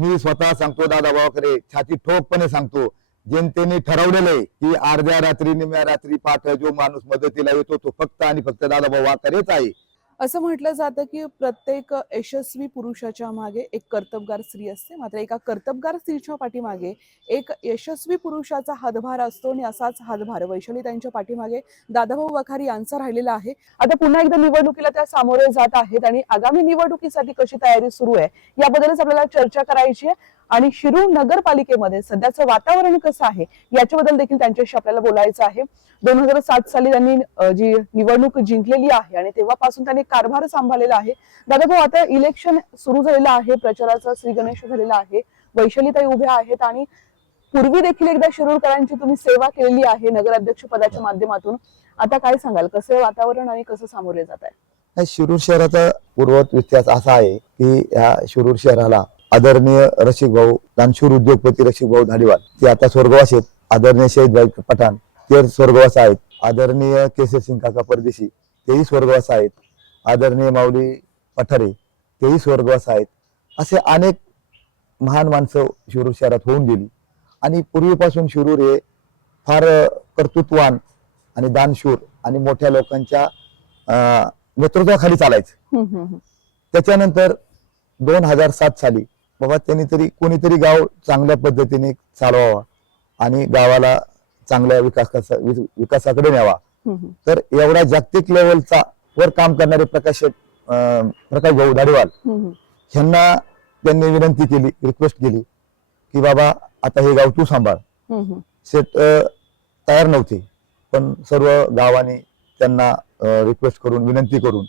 मी स्वतः सांगतो दादाभाऊकडे छाती ठोकपणे सांगतो, जनतेने ठरवलेलं आहे की अर्ध्या रात्री निम्या रात्री पाठ जो माणूस मदतीला येतो तो फक्त आणि फक्त दादाभाऊ वाकरेच आहे. असं म्हटलं जातं की प्रत्येक यशस्वी पुरुषाच्या मागे एक कर्तबगार स्त्री असते, मात्र एका कर्तबगार स्त्रीच्या पाठीमागे एक यशस्वी पुरुषाचा हातभार असतो आणि असाच हातभार वैशाली त्यांच्या पाठीमागे दादाभाऊ वखारी यांचा राहिलेला आहे. आता पुन्हा एकदा निवडणुकीला त्या सामोरे जात आहेत आणि आगामी निवडणुकीसाठी कशी तयारी सुरू आहे याबद्दलच आपल्याला चर्चा करायची आहे. आणि शिरूर नगरपालिकेमध्ये सध्याचं वातावरण कसं आहे याच्याबद्दल देखील त्यांच्याशी आपल्याला बोलायचं आहे. 2007 साली त्यांनी जी निवडणूक जिंकलेली आहे आणि तेव्हापासून त्यांनी कारभार सांभाळलेला आहे. दादाभाऊ, आता इलेक्शन सुरू झालेलं आहे, प्रचाराचा श्री गणेश झालेला आहे, वैशालीताई उभ्या आहेत आणि पूर्वी देखील एकदा शिरूरकरांची तुम्ही सेवा केलेली आहे नगराध्यक्ष पदाच्या माध्यमातून. आता काय सांगाल, कसं वातावरण आणि कसं सामोरे जात आहे? शिरूर शहराचा पूर्वत इतिहास असा आहे की या शिरूर शहराला आदरणीय रसिक भाऊ दानशूर उद्योगपती रसिक भाऊ धाडीवाल ते आता स्वर्गवास आहेत. आदरणीय शहीद भाई पठाण ते स्वर्गवास आहेत. आदरणीय केसर सिंग काका परदेशी तेही स्वर्गवास आहेत. आदरणीय माऊली पठारे तेही स्वर्गवास आहेत. असे अनेक महान माणसं शिरूर शहरात होऊन गेली आणि पूर्वीपासून शिरूर हे फार कर्तृत्ववान आणि दानशूर आणि मोठ्या लोकांच्या नेतृत्वाखाली चालायचं. त्याच्यानंतर 2007 साली बाबा त्यांनी तरी कोणीतरी गाव चांगल्या पद्धतीने चालवावा आणि गावाला चांगल्या विकासाकडे न्यावा. तर एवढा जागतिक लेवलचा वर काम करणारे प्रकाश भाऊ धाडीवाल ह्यांना त्यांनी विनंती केली, रिक्वेस्ट केली की बाबा आता हे गाव तू सांभाळ. शेत तयार नव्हते पण सर्व गावाने त्यांना रिक्वेस्ट करून विनंती करून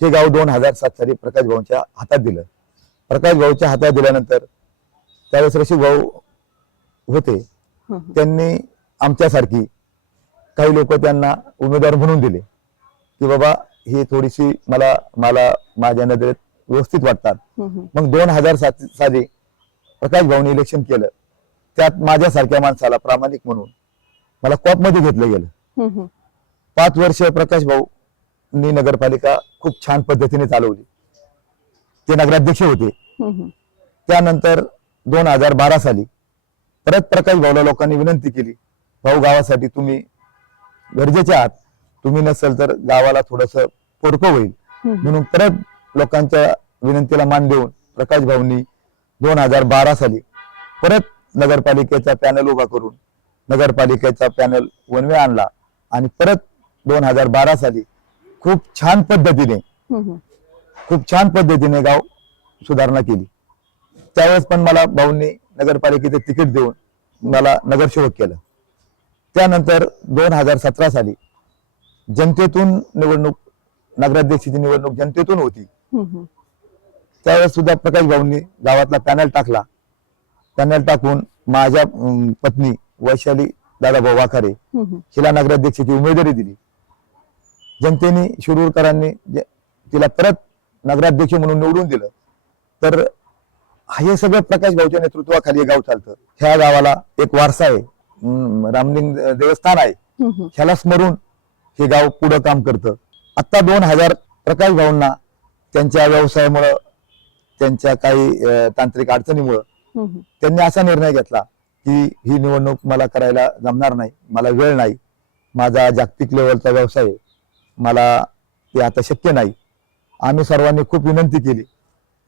हे गाव 2007 साली प्रकाश भाऊंच्या हातात दिलं. प्रकाश भाऊच्या हातात दिल्यानंतर त्यावेळेस रसिक भाऊ होते, त्यांनी आमच्यासारखी काही लोक त्यांना उमेदवार म्हणून दिले की बाबा हे थोडीशी मला माझ्या नजरेत व्यवस्थित वाटतात. मग 2007 साली प्रकाश भाऊने इलेक्शन केलं. त्यात माझ्यासारख्या माणसाला प्रामाणिक म्हणून मला कॉप मध्ये घेतलं गेलं. 5 वर्ष प्रकाश भाऊनी नगरपालिका खूप छान पद्धतीने चालवली. ते नगराध्यक्ष होते. त्यानंतर 2012 साली परत प्रकाश भाऊला लोकांनी विनंती केली, भाऊ गावासाठी तुम्ही गरजेचे आहात, तुम्ही नसेल तर गावाला थोडस पोरकं होईल. म्हणून परत लोकांच्या विनंतीला मान देऊन प्रकाश भाऊंनी 2012 साली परत नगरपालिकेचा पॅनल उभा करून नगरपालिकेचा पॅनल वनवे आणला आणि परत 2012 साली खूप छान पद्धतीने गाव सुधारणा केली. त्यावेळेस पण मला भाऊंनी नगरपालिकेचे तिकीट देऊन मला नगरसेवक केलं. त्यानंतर 2017 साली जनतेतून निवडणूक, नगराध्यक्षाची निवडणूक जनतेतून होती. त्यावेळेस सुद्धा प्रकाश भाऊंनी गावातला पॅनल टाकला. पॅनल टाकून माझ्या पत्नी वैशाली दादाभाऊ वाखारे हिला नगराध्यक्षाची उमेदवारी दिली. जनतेने शिरूरकरांनी तिला परत नगराध्यक्ष म्हणून निवडून दिलं. तर हे सगळं प्रकाश भाऊच्या नेतृत्वाखाली हे गाव चालतं. ह्या गावाला एक वारसा आहे, रामलिंग देवस्थान आहे, ह्याला स्मरून हे गाव पुढं काम करतं. आता 2000 प्रकाश भाऊंना त्यांच्या व्यवसायामुळं, त्यांच्या काही तांत्रिक अडचणीमुळं त्यांनी असा निर्णय घेतला की ही निवडणूक मला करायला जमणार नाही, मला वेळ नाही, माझा जागतिक लेवलचा व्यवसाय आहे, मला ते आता शक्य नाही. आम्ही सर्वांनी खूप विनंती केली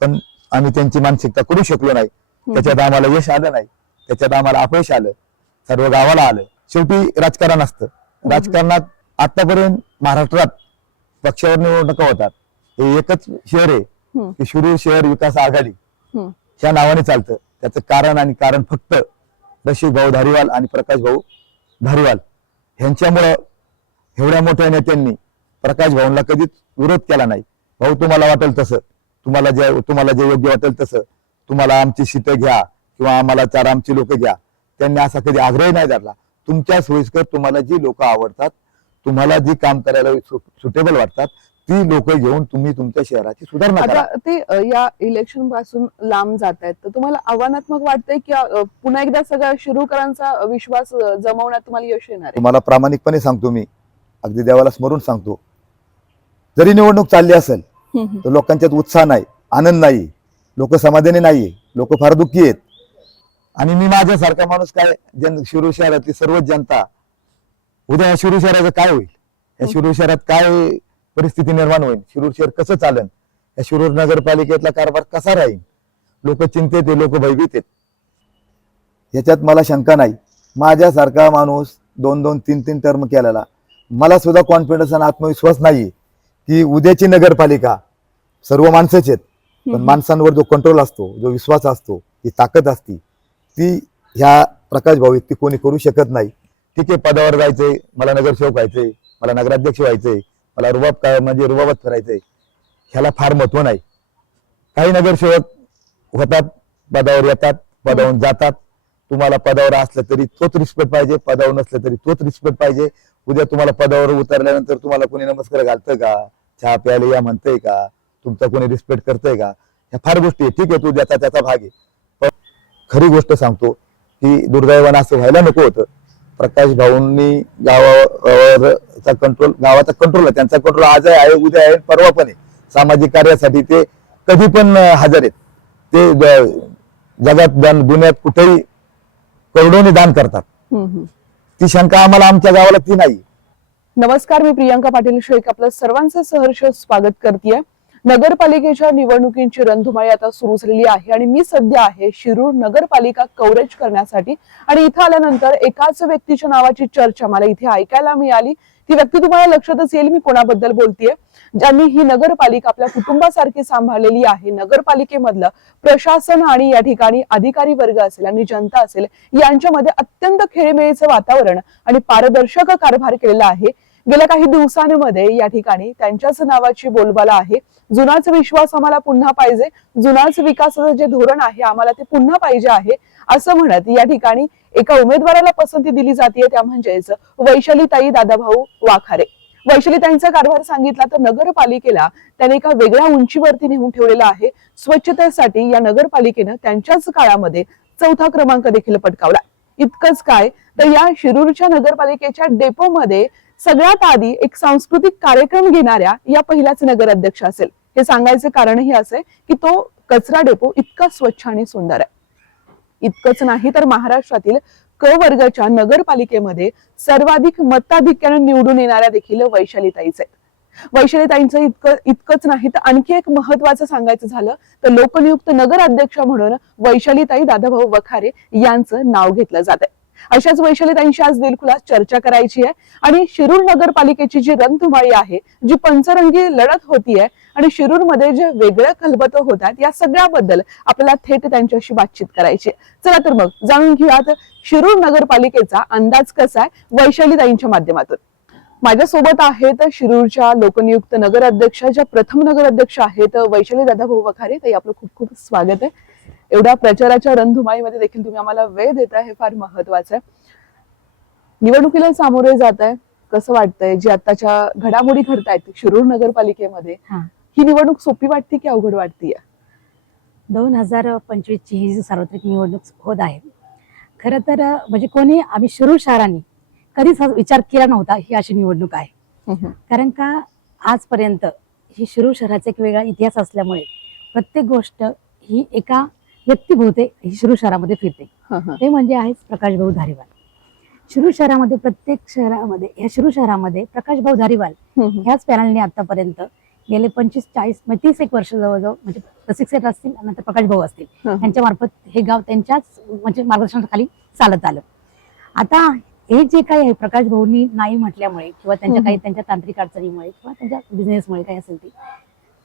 पण आम्ही त्यांची मानसिकता करू शकलो नाही. त्याच्यात आम्हाला यश आलं नाही, त्याच्यात आम्हाला अपयश आलं, सर्व गावाला आलं. शेवटी राजकारण असतं. राजकारणात आतापर्यंत महाराष्ट्रात पक्षावर निवडणुका होतात. हे एकच शहर आहे की शिरूर शहर विकास आघाडी ह्या नावाने चालतं. त्याचं कारण फक्त रसिक भाऊ धारीवाल आणि प्रकाश भाऊ धारीवाल ह्यांच्यामुळं एवढ्या मोठ्या नेत्यांनी प्रकाश भाऊंना कधीच विरोध केला नाही. भाऊ तुम्हाला वाटेल तसं, तुम्हाला जे योग्य वाटेल तसं, तुम्हाला आमची शीतं घ्या किंवा आम्हाला 4 आमची लोक घ्या, त्यांनी असा कधी आग्रह नाही धरला. तुमच्या सोयीस्कर तुम्हाला जी लोक आवडतात, तुम्हाला जी काम करायला सुटेबल वाटतात ती लोक घेऊन तुम्ही तुमच्या शहराची सुधारणा करा. ते या इलेक्शन पासून लांब जात आहेत, तर तुम्हाला आव्हानात्मक वाटतंय की पुन्हा एकदा सगळ्या शिरूरकरांचा विश्वास जमवण्यात तुम्हाला यश येणार आहे? तुम्हाला प्रामाणिकपणे सांगतो, मी अगदी देवाला स्मरून सांगतो, जरी निवडणूक चालली असेल तर लोकांच्यात उत्साह नाही, आनंद नाही. लोक समाधानी नाहीये, लोक फार दुःखी आहेत. आणि मी माझ्यासारखा माणूस काय, शिरूर शहरातली सर्वच जनता, उद्या या शिरूर शहराचं काय होईल, या शिरूर शहरात काय परिस्थिती निर्माण होईल, शिरूर शहर कसं चालेल, या शिरूर नगरपालिकेतला कारभार कसा राहील, लोक चिंतेत आहे, लोक भयभीत आहेत. याच्यात मला शंका नाही. माझ्यासारखा माणूस 2-2, 3-3 टर्म केलेला, मला सुद्धा कॉन्फिडन्स आणि आत्मविश्वास नाही की उद्याची नगरपालिका, सर्व माणसंच आहेत, पण माणसांवर जो कंट्रोल असतो, जो विश्वास असतो, जी ताकद असती, ती ह्या प्रकाश भाऊ इतकी कोणी करू शकत नाही. ठीक आहे, पदावर जायचंय, मला नगरसेवक व्हायचंय, मला नगराध्यक्ष व्हायचंय, मला म्हणजे रुबाबात फिरायचंय, ह्याला फार महत्व नाही. काही नगरसेवक होतात, पदावर येतात, पदावरून जातात. तुम्हाला पदावर असलं तरी तोच रिस्पेक्ट पाहिजे, पदावर नसलं तरी तोच रिस्पेक्ट पाहिजे. उद्या तुम्हाला पदावर उतरल्यानंतर तुम्हाला कोणी नमस्कार घालतं का, चहा प्यायला या म्हणतंय का, तुमचा कोणी रिस्पेक्ट करतंय का, ह्या फार गोष्टी आहे. ठीक आहे, तू ज्याचा त्याचा भाग आहे, पण खरी गोष्ट सांगतो की दुर्दैवानं असं व्हायला नको होतं. प्रकाश भाऊंनी गावाचा कंट्रोल आहे, त्यांचा कंट्रोल आज आहे, उद्या आहे, परवा पण आहे. सामाजिक कार्यासाठी ते कधी पण हजर आहेत. ते जगात दुनियात कुठेही करोडोनी दान करतात. ती शंका आम्हाला आमच्या गावाला ती नाही. नमस्कार, मी प्रियांका पाटील शेख आपलं सर्वांचं सहर्ष स्वागत करतेय. नगरपालिकेच्या निवडणुकींची रणधुमाळी आता सुरू झालेली आहे आणि मी सध्या आहे शिरूर नगरपालिका कव्हरेज करण्यासाठी. आणि इथं आल्यानंतर एकाच व्यक्तीच्या नावाची चर्चा मला इथे ऐकायला मिळाली. ती व्यक्ती तुम्हाला लक्षातच येईल मी कोणाबद्दल बोलतेय, ज्यांनी ही नगरपालिका आपल्या कुटुंबासारखी सांभाळलेली आहे. नगरपालिकेमधलं प्रशासन आणि या ठिकाणी अधिकारी वर्ग असेल आणि जनता असेल, यांच्यामध्ये अत्यंत खेळीमेळीचं वातावरण आणि पारदर्शक कारभार केलेला आहे. गेल्या काही दिवसांमध्ये या ठिकाणी त्यांच्याच नावाची बोलबाला आहे. जुनाच विश्वास आम्हाला पुन्हा पाहिजे, जुनाच विकासाचं जे धोरण आहे आम्हाला ते पुन्हा पाहिजे आहे, असं म्हणत या ठिकाणी एका उमेदवाराला पसंती दिली जाते, त्या म्हणजेच वैशालीताई दादाभाऊ वाखारे. वैशालीताईंचा कारभार सांगितला तर नगरपालिकेला त्याने एका वेगळ्या उंचीवरती नेऊन ठेवलेला आहे. स्वच्छतेसाठी या नगरपालिकेनं त्यांच्याच काळामध्ये 4था क्रमांक देखील पटकावला. इतकंच काय तर या शिरूरच्या नगरपालिकेच्या डेपोमध्ये सगळ्यात आधी एक सांस्कृतिक कार्यक्रम घेणाऱ्या या पहिल्याच नगराध्यक्ष असेल. हे सांगायचं कारणही असे की तो कचरा डेपो इतका स्वच्छ आणि सुंदर आहे. इतकंच नाही तर महाराष्ट्रातील क वर्गाच्या नगरपालिकेमध्ये सर्वाधिक मताधिक्याने निवडून येणाऱ्या देखील वैशालीताईच आहेत. वैशालीताईंचं इतकंच नाही तर आणखी एक महत्वाचं सांगायचं झालं तर लोकनियुक्त नगराध्यक्ष म्हणून वैशालीताई दादाभाऊ वखारे यांचं नाव घेतलं जात आहे. अशाच वैशालीताईंशी आज दिलखुलास चर्चा करायची आहे आणि शिरूर नगरपालिकेची जी रणधुमाळी आहे, जी पंचरंगी लढत होतीये आणि शिरूरमध्ये जे वेगळ्या खलबतं होतात, या सगळ्याबद्दल आपल्याला थेट त्यांच्याशी बातचीत करायची आहे. चला तर मग जाणून घेऊयात शिरूर नगरपालिकेचा अंदाज कसा आहे वैशालीताईंच्या माध्यमातून. माझ्यासोबत आहेत शिरूरच्या लोकनियुक्त नगराध्यक्षा, ज्या प्रथम नगराध्यक्ष आहेत वैशाली दादाभाऊ वखारे. ताई, आपलं खूप खूप स्वागत आहे. एवढ्या प्रचाराच्या रणधुमाळीमध्ये देखील तुम्ही आम्हाला वेळ देताय, हे फार महत्वाचं आहे. निवडणुकीला सामोरे जात आहे, कसं वाटतंय जी आताच्या घडामोडी घडतायत शिरूर नगरपालिकेमध्ये, ही निवडणूक सोपी वाटते की अवघड वाटतीये? 2025 ची ही सार्वत्रिक निवडणूक होत आहे. खरं तर म्हणजे कोणी आम्ही शिरूर शहराने कधीच विचार केला नव्हता ही अशी निवडणूक आहे. कारण का आजपर्यंत ही शिरूर शहराचा एक वेगळा इतिहास असल्यामुळे प्रत्येक गोष्ट ही एका व्यक्तीभोवते ही शिरूर शहरामध्ये फिरते. ते म्हणजे आहेत प्रकाशभाऊ धारीवाल. शिरूर शहरामध्ये प्रत्येक शहरामध्ये या शिरूर शहरामध्ये प्रकाशभाऊ धारीवाल ह्याच पॅनलने आतापर्यंत गेले 25-40 म्हणजे 30 एक वर्ष जवळजवळ म्हणजे रसिक सेठ असतील, नंतर प्रकाशभाऊ असतील, त्यांच्या मार्फत हे गाव त्यांच्याच म्हणजे मार्गदर्शनाखाली चालत आलं. आता हे जे काही आहे प्रकाशभाऊंनी नाही म्हटल्यामुळे किंवा त्यांच्या काही त्यांच्या तांत्रिक अडचणीमुळे किंवा त्यांच्या बिझनेसमुळे काही असेल ती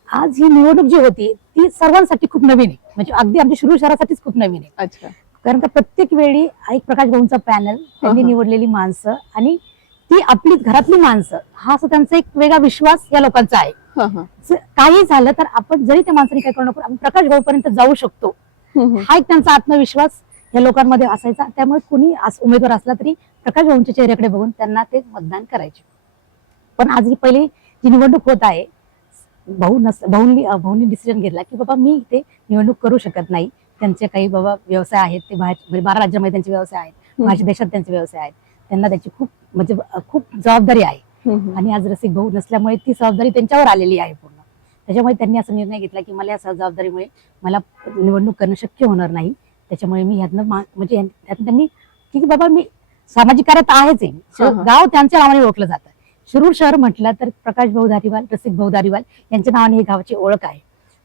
आज ही निवडणूक जी होती ती सर्वांसाठी खूप नवीन आहे. म्हणजे अगदी आमच्या शिरूर शहरासाठीच खूप नवीन आहे. अच्छा. कारण का प्रत्येक वेळी एक प्रकाश भाऊंचा पॅनल, त्यांनी निवडलेली माणसं आणि ती आपली घरातली माणसं, हा असं त्यांचा एक वेगळा विश्वास या लोकांचा आहे. काही झालं तर आपण जरी त्या माणसाने काय करू नको, आपण प्रकाश भाऊ पर्यंत जाऊ शकतो, हा एक त्यांचा आत्मविश्वास या लोकांमध्ये असायचा. त्यामुळे कोणी उमेदवार असला तरी प्रकाश भाऊंच्या चेहऱ्याकडे बघून त्यांना ते मतदान करायचे. पण आज ही पहिली जी निवडणूक होत आहे, भाऊंनी डिसिजन घेतला की बाबा मी इथे निवडणूक करू शकत नाही. त्यांचे काही बाबा व्यवसाय आहेत, ते बाहेर म्हणजे 12 राज्यामध्ये त्यांचे व्यवसाय आहेत, बाहेरच्या देशात त्यांचे व्यवसाय आहेत, त्यांना त्याची खूप जबाबदारी आहे. आणि आज रसिक भाऊ नसल्यामुळे ती जबाबदारी त्यांच्यावर आलेली आहे पूर्ण. त्याच्यामुळे त्यांनी असा निर्णय घेतला की मला या जबाबदारीमुळे मला निवडणूक करणं शक्य होणार नाही. त्याच्यामुळे मी ह्यातनं म्हणजे ह्यातनं त्यांनी की बाबा मी सामाजिक कार्यात आहेच आहे. गाव त्यांच्या नावाने ओळखलं जातं. शिरूर शहर म्हटलं तर प्रकाश भाऊ धारीवाल, रसिक भाऊ धारीवाल यांच्या नावाने ही गावाची ओळख आहे.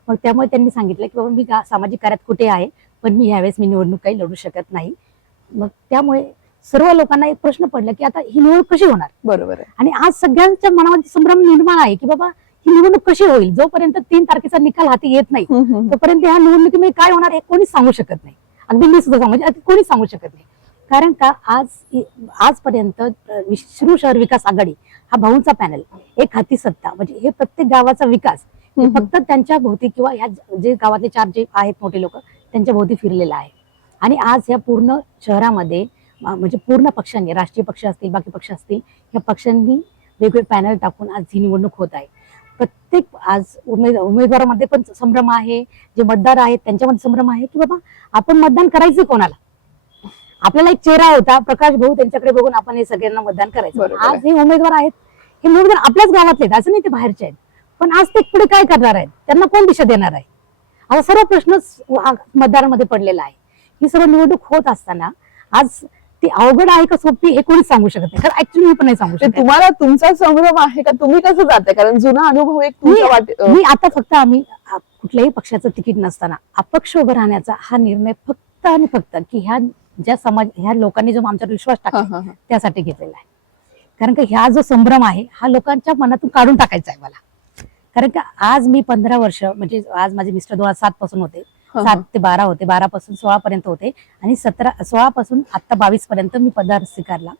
मग त्यामुळे त्यांनी सांगितलं की बाबा मी सामाजिक कार्यात कुठे आहे, पण मी ह्यावेळेस मी निवडणूक काही लढू शकत नाही. मग त्यामुळे सर्व लोकांना एक प्रश्न पडला की आता ही निवडणूक कशी होणार. बरोबर आहे. आणि आज सगळ्यांच्या मनामध्ये संभ्रम निर्माण आहे की बाबा ही निवडणूक कशी होईल. जोपर्यंत 3 तारखेचा निकाल हाती येत नाही तोपर्यंत ह्या निवडणुकीमध्ये काय होणार हे कोणीच सांगू शकत नाही. अगदी मी सुद्धा म्हणजे कोणीच सांगू शकत नाही. कारण का आजपर्यंत शिरूर शहर विकास आघाडी हा भाऊंचा पॅनल, एक हाती सत्ता, म्हणजे हे प्रत्येक गावाचा विकास फक्त त्यांच्या भोवती किंवा ह्या जे गावातले 4 जे आहेत मोठे लोक त्यांच्या भोवती फिरलेला आहे. आणि आज ह्या पूर्ण शहरामध्ये म्हणजे पूर्ण पक्षांनी, राष्ट्रीय पक्ष असतील, बाकी पक्ष असतील, या पक्षांनी वेगवेगळे पॅनल टाकून आज ही निवडणूक होत आहे. प्रत्येक आज उमेदवारामध्ये पण संभ्रम आहे, जे मतदार आहेत त्यांच्यामध्ये संभ्रम आहे की बाबा आपण मतदान करायचं कोणाला. आपल्याला एक चेहरा होता प्रकाश भाऊ, त्यांच्याकडे बघून आपण हे सगळ्यांना मतदान करायचं. आज हे उमेदवार आहेत, हे उमेदवार आपल्याच गावातले आहेत, असं नाही ते बाहेरचे आहेत. पण आज ते पुढे काय करणार आहेत, त्यांना कोण दिशा देणार आहे, आता सर्व प्रश्न मतदारांमध्ये पडलेला आहे. ही सर्व निवडणूक होत असताना आज ती अवघड आहे का सोपी हे कोणीच सांगू शकत नाही. कारण ऍक्च्युली मी पण नाही सांगू शकत. तुम्हाला तुमचा संभ्रम आहे का, तुम्ही कसं जाते, कारण जुना अनुभव एक तुमच्या मी आता फक्त आम्ही कुठल्याही पक्षाचं तिकीट नसताना अपक्ष उभं राहण्याचा हा निर्णय फक्त आणि फक्त की ह्या लोकांनी जो आमच्यावर विश्वास टाकला त्यासाठी घेतलेला आहे. कारण का ह्या जो संभ्रम आहे हा लोकांच्या मनातून काढून टाकायचा आहे मला. कारण का आज मी 15 वर्ष म्हणजे आज माझे मिस्टर 2007 पासून होते, 7 ते 12 होते, 12 पासून 16 पर्यंत होते आणि 16 पासून आता 22 पर्यंत मी पदार स्वीकारला.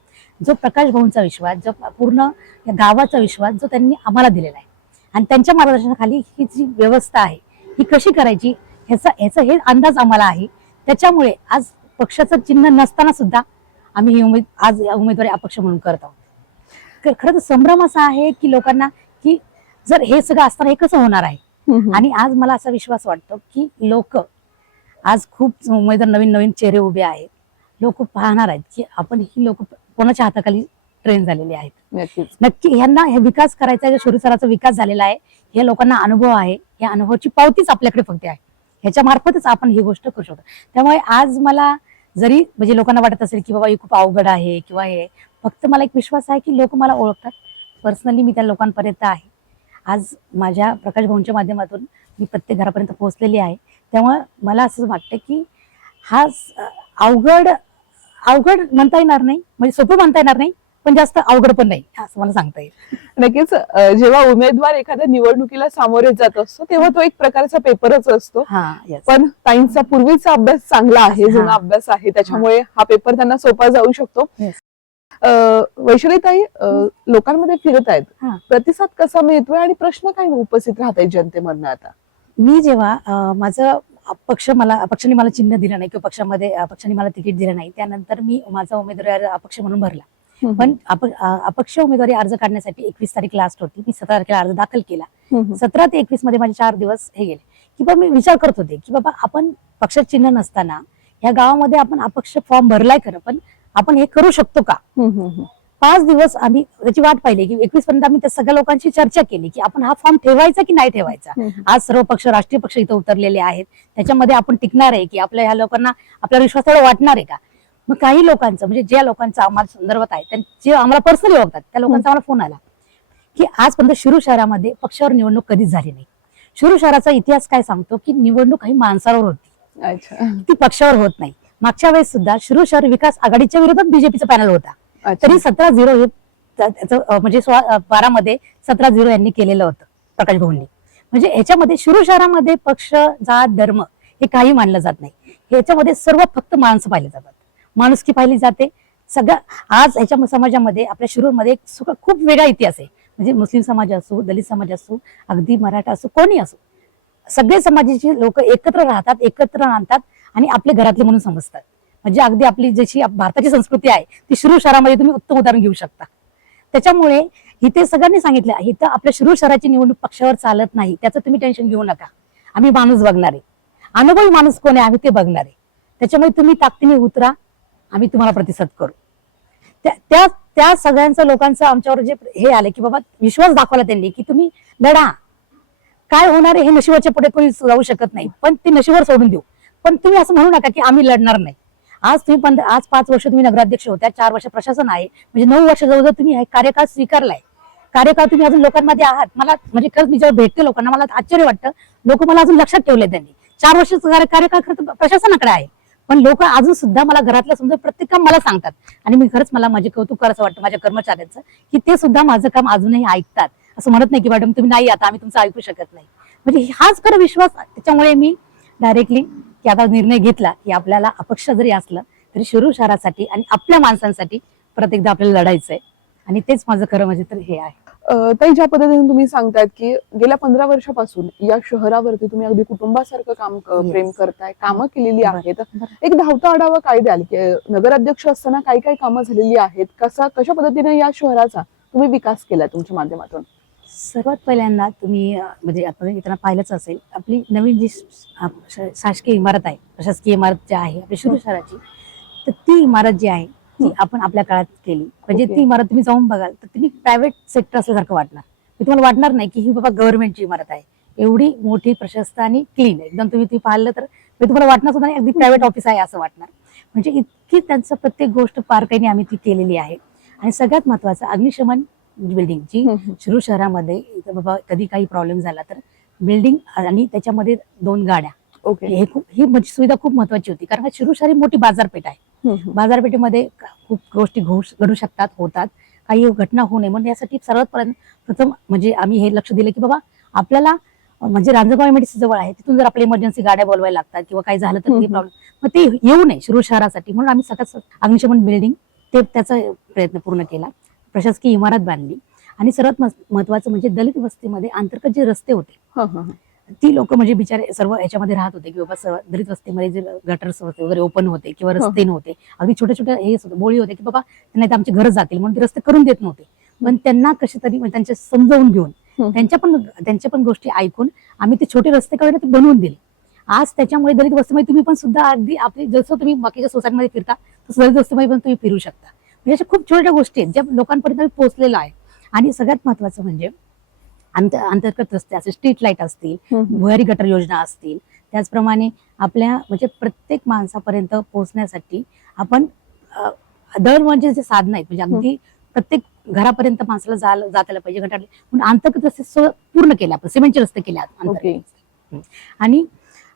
जो प्रकाश भाऊंचा विश्वास, जो पूर्ण या गावाचा विश्वास जो त्यांनी आम्हाला दिलेला आहे आणि त्यांच्या मार्गदर्शनाखाली ही जी व्यवस्था आहे ही कशी करायची ह्याचा हे अंदाज आम्हाला आहे. त्याच्यामुळे आज पक्षाचं चिन्ह नसताना सुद्धा आम्ही ही आज उमेदवारी अपक्ष म्हणून करत आहोत. खरं तर संभ्रम असा आहे की लोकांना की जर हे सगळं असताना हे कसं होणार आहे. आणि आज मला असा विश्वास वाटतो की लोक आज खूप उमेदवार नवीन चेहरे उभे आहेत, लोक पाहणार आहेत की आपण ही लोक कोणाच्या हाताखाली ट्रेन झालेले आहेत. नक्की ह्यांना हे विकास करायचा आहे, शिरूर शहराचा विकास झालेला आहे, या लोकांना अनुभव आहे, या अनुभवाची पावतीच आपल्याकडे फक्त आहे, ह्याच्या मार्फतच आपण ही गोष्ट करू शकतो. त्यामुळे आज मला जरी म्हणजे लोकांना वाटत असेल की बाबा हे खूप अवघड आहे किंवा हे, फक्त मला एक विश्वास आहे की लोक मला ओळखतात, पर्सनली मी त्या लोकांपर्यंत आहे. आज माझ्या प्रकाश भाऊंच्या माध्यमातून मी प्रत्येक घरापर्यंत पोहोचलेली आहे. त्यामुळे मला असं वाटतं की हा अवघड म्हणता येणार नाही, म्हणजे सोपं म्हणता येणार नाही, पण जास्त अवघड पण नाही असं मला सांगता येईल. नक्कीच जेव्हा उमेदवार एखाद्या निवडणुकीला सामोरे जात असतो तेव्हा तो एक प्रकारचा पेपरच असतो. पण ताईंचा पूर्वीचा अभ्यास चांगला आहे, जुना अभ्यास आहे, त्याच्यामुळे हा पेपर त्यांना सोपा जाऊ शकतो. वैशालीताई, लोकांमध्ये फिरत आहेत, प्रतिसाद कसा मिळतोय आणि प्रश्न काय उपस्थित राहत आहेत जनतेमधनं आता. मी जेव्हा माझं पक्षाने मला चिन्ह दिलं नाही किंवा पक्षाने मला तिकीट दिलं नाही, त्यानंतर मी माझा उमेदवारी अपक्ष म्हणून भरला. पण अपक्ष उमेदवारी अर्ज काढण्यासाठी 21 तारीख लास्ट होती. मी 17 तारखेला अर्ज दाखल केला. 17 ते 21 मध्ये माझे 4 दिवस हे गेले की बाबा मी विचार करत होते की बाबा आपण पक्षात चिन्ह नसताना या गावामध्ये आपण अपक्ष फॉर्म भरलाय खरं, पण आपण हे करू शकतो का. 5 दिवस आम्ही त्याची वाट पाहिली की 21 पर्यंत आम्ही त्या सगळ्या लोकांशी चर्चा केली की आपण हा फॉर्म ठेवायचा की नाही ठेवायचा. आज सर्व पक्ष, राष्ट्रीय पक्ष इथं उतरलेले आहेत, त्याच्यामध्ये आपण टिकणार आहे की आपल्या ह्या लोकांना आपला विश्वास थोडा वाटणार आहे का. मग काही लोकांचं म्हणजे ज्या लोकांचा आम्हाला संदर्भात आहे त्यांचे आम्हाला पर्सनली ओळखतात त्या लोकांचा आम्हाला फोन आला की आजपर्यंत शिरूर शहरामध्ये पक्षावर निवडणूक कधीच झाली नाही. शिरूर शहराचा इतिहास काय सांगतो की निवडणूक ही माणसावर होती, ती पक्षावर होत नाही. मागच्या वेळेस सुद्धा शिरूर शहर विकास आघाडीच्या विरोधात बीजेपीचा पॅनल होता, तरी 17-0 हे म्हणजे 12 मध्ये 17-0 यांनी केलेलं होतं प्रकाश भाऊंनी. म्हणजे ह्याच्यामध्ये शिरूर शहरामध्ये पक्ष, जात, धर्म हे काही मानलं जात नाही. ह्याच्यामध्ये सर्व फक्त माणसं पाहिली जातात, माणुसकी पाहिली जाते. सगळं आज ह्याच्या समाजामध्ये आपल्या शिरूरमध्ये खूप वेगळा इतिहास आहे. म्हणजे मुस्लिम समाज असो, दलित समाज असो, अगदी मराठा असो, कोणी असो, सगळे समाजाची लोक एकत्र राहतात, एकत्र राहतात आणि आपले घरातले म्हणून समजतात. म्हणजे अगदी आपली जशी भारताची संस्कृती आहे ती शिरूर शहरामध्ये तुम्ही उत्तम उदाहरण घेऊ शकता. त्याच्यामुळे इथे सगळ्यांनी सांगितलं इथं आपल्या शिरूर शहराची निवडणूक पक्षावर चालत नाही, त्याचं तुम्ही टेन्शन घेऊ नका, आम्ही माणूस बघणार आहे, अनुभवी माणूस कोण आहे आम्ही ते बघणार आहे, त्याच्यामुळे तुम्ही ताकदीने उतरा, आम्ही तुम्हाला प्रतिसाद करू. त्या सगळ्यांचं लोकांचं आमच्यावर जे हे आले की बाबा विश्वास दाखवला त्यांनी की तुम्ही लढा, काय होणार आहे हे नशिबाच्या पुढे कोणी जाऊ शकत नाही, पण ते नशिबावर सोडून देऊ. पण तुम्ही असं म्हणू नका की आम्ही लढणार नाही. आज तुम्ही आज 5 वर्ष तुम्ही नगराध्यक्ष होत्या, 4 वर्ष प्रशासन आहे, म्हणजे 9 वर्ष जवळजवळ तुम्ही हा कार्यकाळ स्वीकारलाय. कार्यकाळ तुम्ही अजून लोकांमध्ये आहात. मला म्हणजे खरंच मी जेव्हा भेटते लोकांना मला आश्चर्य वाटतं, लोक मला अजून लक्षात ठेवले. त्यांनी 4 वर्ष कार्यकाळ खरं तर प्रशासनाकडे आहे, पण लोक अजून सुद्धा मला घरातलं समजा प्रत्येक काम मला सांगतात. आणि मी खरंच मला माझे कौतुक करायचं वाटतं माझ्या कर्मचाऱ्यांचं, की ते सुद्धा माझं काम अजूनही ऐकतात. असं म्हणत नाही की मॅडम तुम्ही नाही आता आम्ही तुमचं ऐकू शकत नाही. म्हणजे हाच खरं विश्वास. त्याच्यामुळे मी डायरेक्टली की आता निर्णय घेतला की आपल्याला अपक्ष जरी असलं तरी शिरूर शहरासाठी आणि आपल्या माणसांसाठी परत एकदा आपल्याला लढायचंय. आणि तेच माझं खरं म्हणजे तर हे आहे. ताई, ज्या पद्धतीने तुम्ही सांगतायत की गेल्या 15 वर्षापासून या शहरावरती तुम्ही अगदी कुटुंबासारखं काम प्रेम करताय, कामं केलेली आहेत. एक धावता आढावा काय द्याल की नगराध्यक्ष असताना काय काय कामं झालेली आहेत, कशा पद्धतीने या शहराचा तुम्ही विकास केलाय तुमच्या माध्यमातून? सर्वात पहिल्यांदा तुम्ही म्हणजे आपण येताना पाहिलंच असेल, आपली नवीन जी शासकीय इमारत आहे, प्रशासकीय इमारत जी आहे आपल्या शिरूर शहराची, तर ती इमारत जी आहे ती आपण आपल्या काळात केली. म्हणजे ती इमारत तुम्ही जाऊन बघाल तर तुम्ही प्रायव्हेट सेक्टर असल्यासारखं वाटणार. तुम्हाला वाटणार नाही की ही बाबा गव्हर्नमेंटची इमारत आहे. एवढी मोठी, प्रशस्त आणि क्लीन एकदम. तुम्ही ती पाहिलं तर तुम्हाला वाटणार सुद्धा नाही अगदी प्रायव्हेट ऑफिस आहे असं वाटणार. म्हणजे इतकी त्यांचं प्रत्येक गोष्ट बारकाईने आम्ही ती केलेली आहे. आणि सगळ्यात महत्वाचं अग्निशमन बिल्डिंग जी शिरूर शहरामध्ये बाबा कधी काही प्रॉब्लेम झाला तर बिल्डिंग आणि त्याच्यामध्ये 2 गाड्या, ही म्हणजे सुविधा खूप महत्वाची होती. कारण शिरूर शहर ही मोठी बाजारपेठ आहे. बाजारपेठेमध्ये खूप गोष्टी घडू शकतात, होतात, काही घटना होऊ नये म्हणून यासाठी सर्वात प्रथम म्हणजे आम्ही हे लक्ष दिलं की बाबा आपल्याला म्हणजे रांजणगाव एमआयडीसी जवळ आहे, तिथून जर आपल्या इमर्जन्सी गाड्या बोलवायला लागतात किंवा काही झालं तर प्रॉब्लेम मग ते येऊ नये शिरूर शहरासाठी, म्हणून आम्ही सगळ्यात अग्निशमन बिल्डिंग त्याचा प्रयत्न पूर्ण केला. प्रशासकीय इमारत बांधली. आणि सर्वात महत्वाचं म्हणजे दलित वस्तीमध्ये अंतर्गत जे रस्ते होते ती लोक म्हणजे बिचारे सर्व ह्याच्यामध्ये राहत होते की बाबा सर्व दलित वस्तीमध्ये जे गटर्स वगैरे ओपन होते किंवा रस्ते नव्हते, अगदी छोट्या छोट्या हे बोळी होते की बाबा नाही तर आमचे घर जातील म्हणून ते रस्ते करून देत नव्हते. पण त्यांना कशी तरी त्यांच्या समजावून घेऊन त्यांच्या पण गोष्टी ऐकून आम्ही ते छोटे रस्ते काढून ते बनवून दिले. आज त्याच्यामुळे दलित वस्तीमध्ये तुम्ही पण सुद्धा अगदी आपली जसं तुम्ही बाकीच्या सोसायटीमध्ये फिरता तसं दलित वस्तीमध्ये पण तुम्ही फिरू शकता. म्हणजे अशा खूप छोट्या गोष्टी आहेत ज्या लोकांपर्यंत पोहोचलेल्या आहे. आणि सगळ्यात महत्वाचं म्हणजे अंतर्गत रस्ते असतील, स्ट्रीट लाईट असतील, भुयारी गटर योजना असतील, त्याचप्रमाणे आपल्या म्हणजे प्रत्येक माणसापर्यंत पोहोचण्यासाठी आपण दळणवळणाचे जे साधन आहेत म्हणजे अगदी प्रत्येक घरापर्यंत माणसाला जातायला पाहिजे गटार म्हणून अंतर्गत रस्ते पूर्ण केले, आपण सिमेंटचे रस्ते केले अंतर्गत. आणि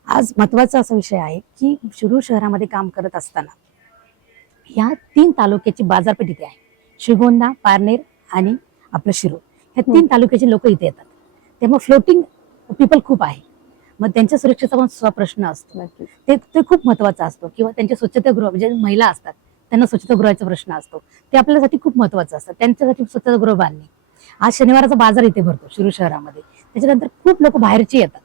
आज महत्वाचा असा विषय आहे की शिरूर शहरामध्ये काम करत असताना ह्या 3 तालुक्याची बाजारपेठ इथे आहे. श्रीगोंदा, पारनेर आणि आपलं शिरूर, ह्या 3 तालुक्याचे लोक इथे येतात. त्यामुळे फ्लोटिंग पीपल खूप आहे. मग त्यांच्या सुरक्षेचा पण प्रश्न असतो, ते खूप महत्वाचा असतो. किंवा त्यांच्या स्वच्छतागृह म्हणजे महिला असतात त्यांना स्वच्छतागृहाचा प्रश्न असतो, ते आपल्यासाठी खूप महत्वाचं असतं. त्यांच्यासाठी स्वच्छतागृह बांधणे. आज शनिवाराचा बाजार इथे भरतो शिरूर शहरामध्ये. त्याच्यानंतर खूप लोक बाहेरचे येतात.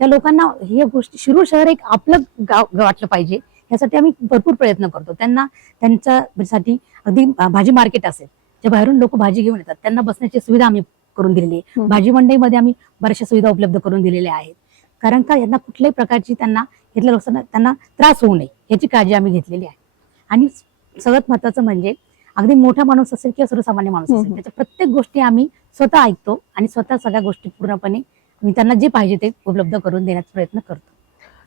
त्या लोकांना ही गोष्ट शिरूर शहर एक आपलं गाव वाटलं पाहिजे यासाठी आम्ही भरपूर प्रयत्न करतो. त्यांना त्यांच्यासाठी अगदी भाजी मार्केट असेल, ज्या बाहेरून लोक भाजी घेऊन येतात त्यांना बसण्याची सुविधा आम्ही करून दिलेली आहे. भाजी मंडईमध्ये आम्ही बऱ्याचशा सुविधा उपलब्ध करून दिलेल्या आहेत. कारण का यांना कुठल्याही प्रकारची इथल्या लोकांना त्यांना त्रास होऊ नये याची काळजी आम्ही घेतलेली आहे. आणि सगळ्यात महत्वाचं म्हणजे अगदी मोठा माणूस असेल किंवा सर्वसामान्य माणूस असेल त्याच्या प्रत्येक गोष्टी आम्ही स्वतः ऐकतो आणि स्वतः सगळ्या गोष्टी पूर्णपणे मी त्यांना जे पाहिजे ते उपलब्ध करून देण्याचा प्रयत्न करतो.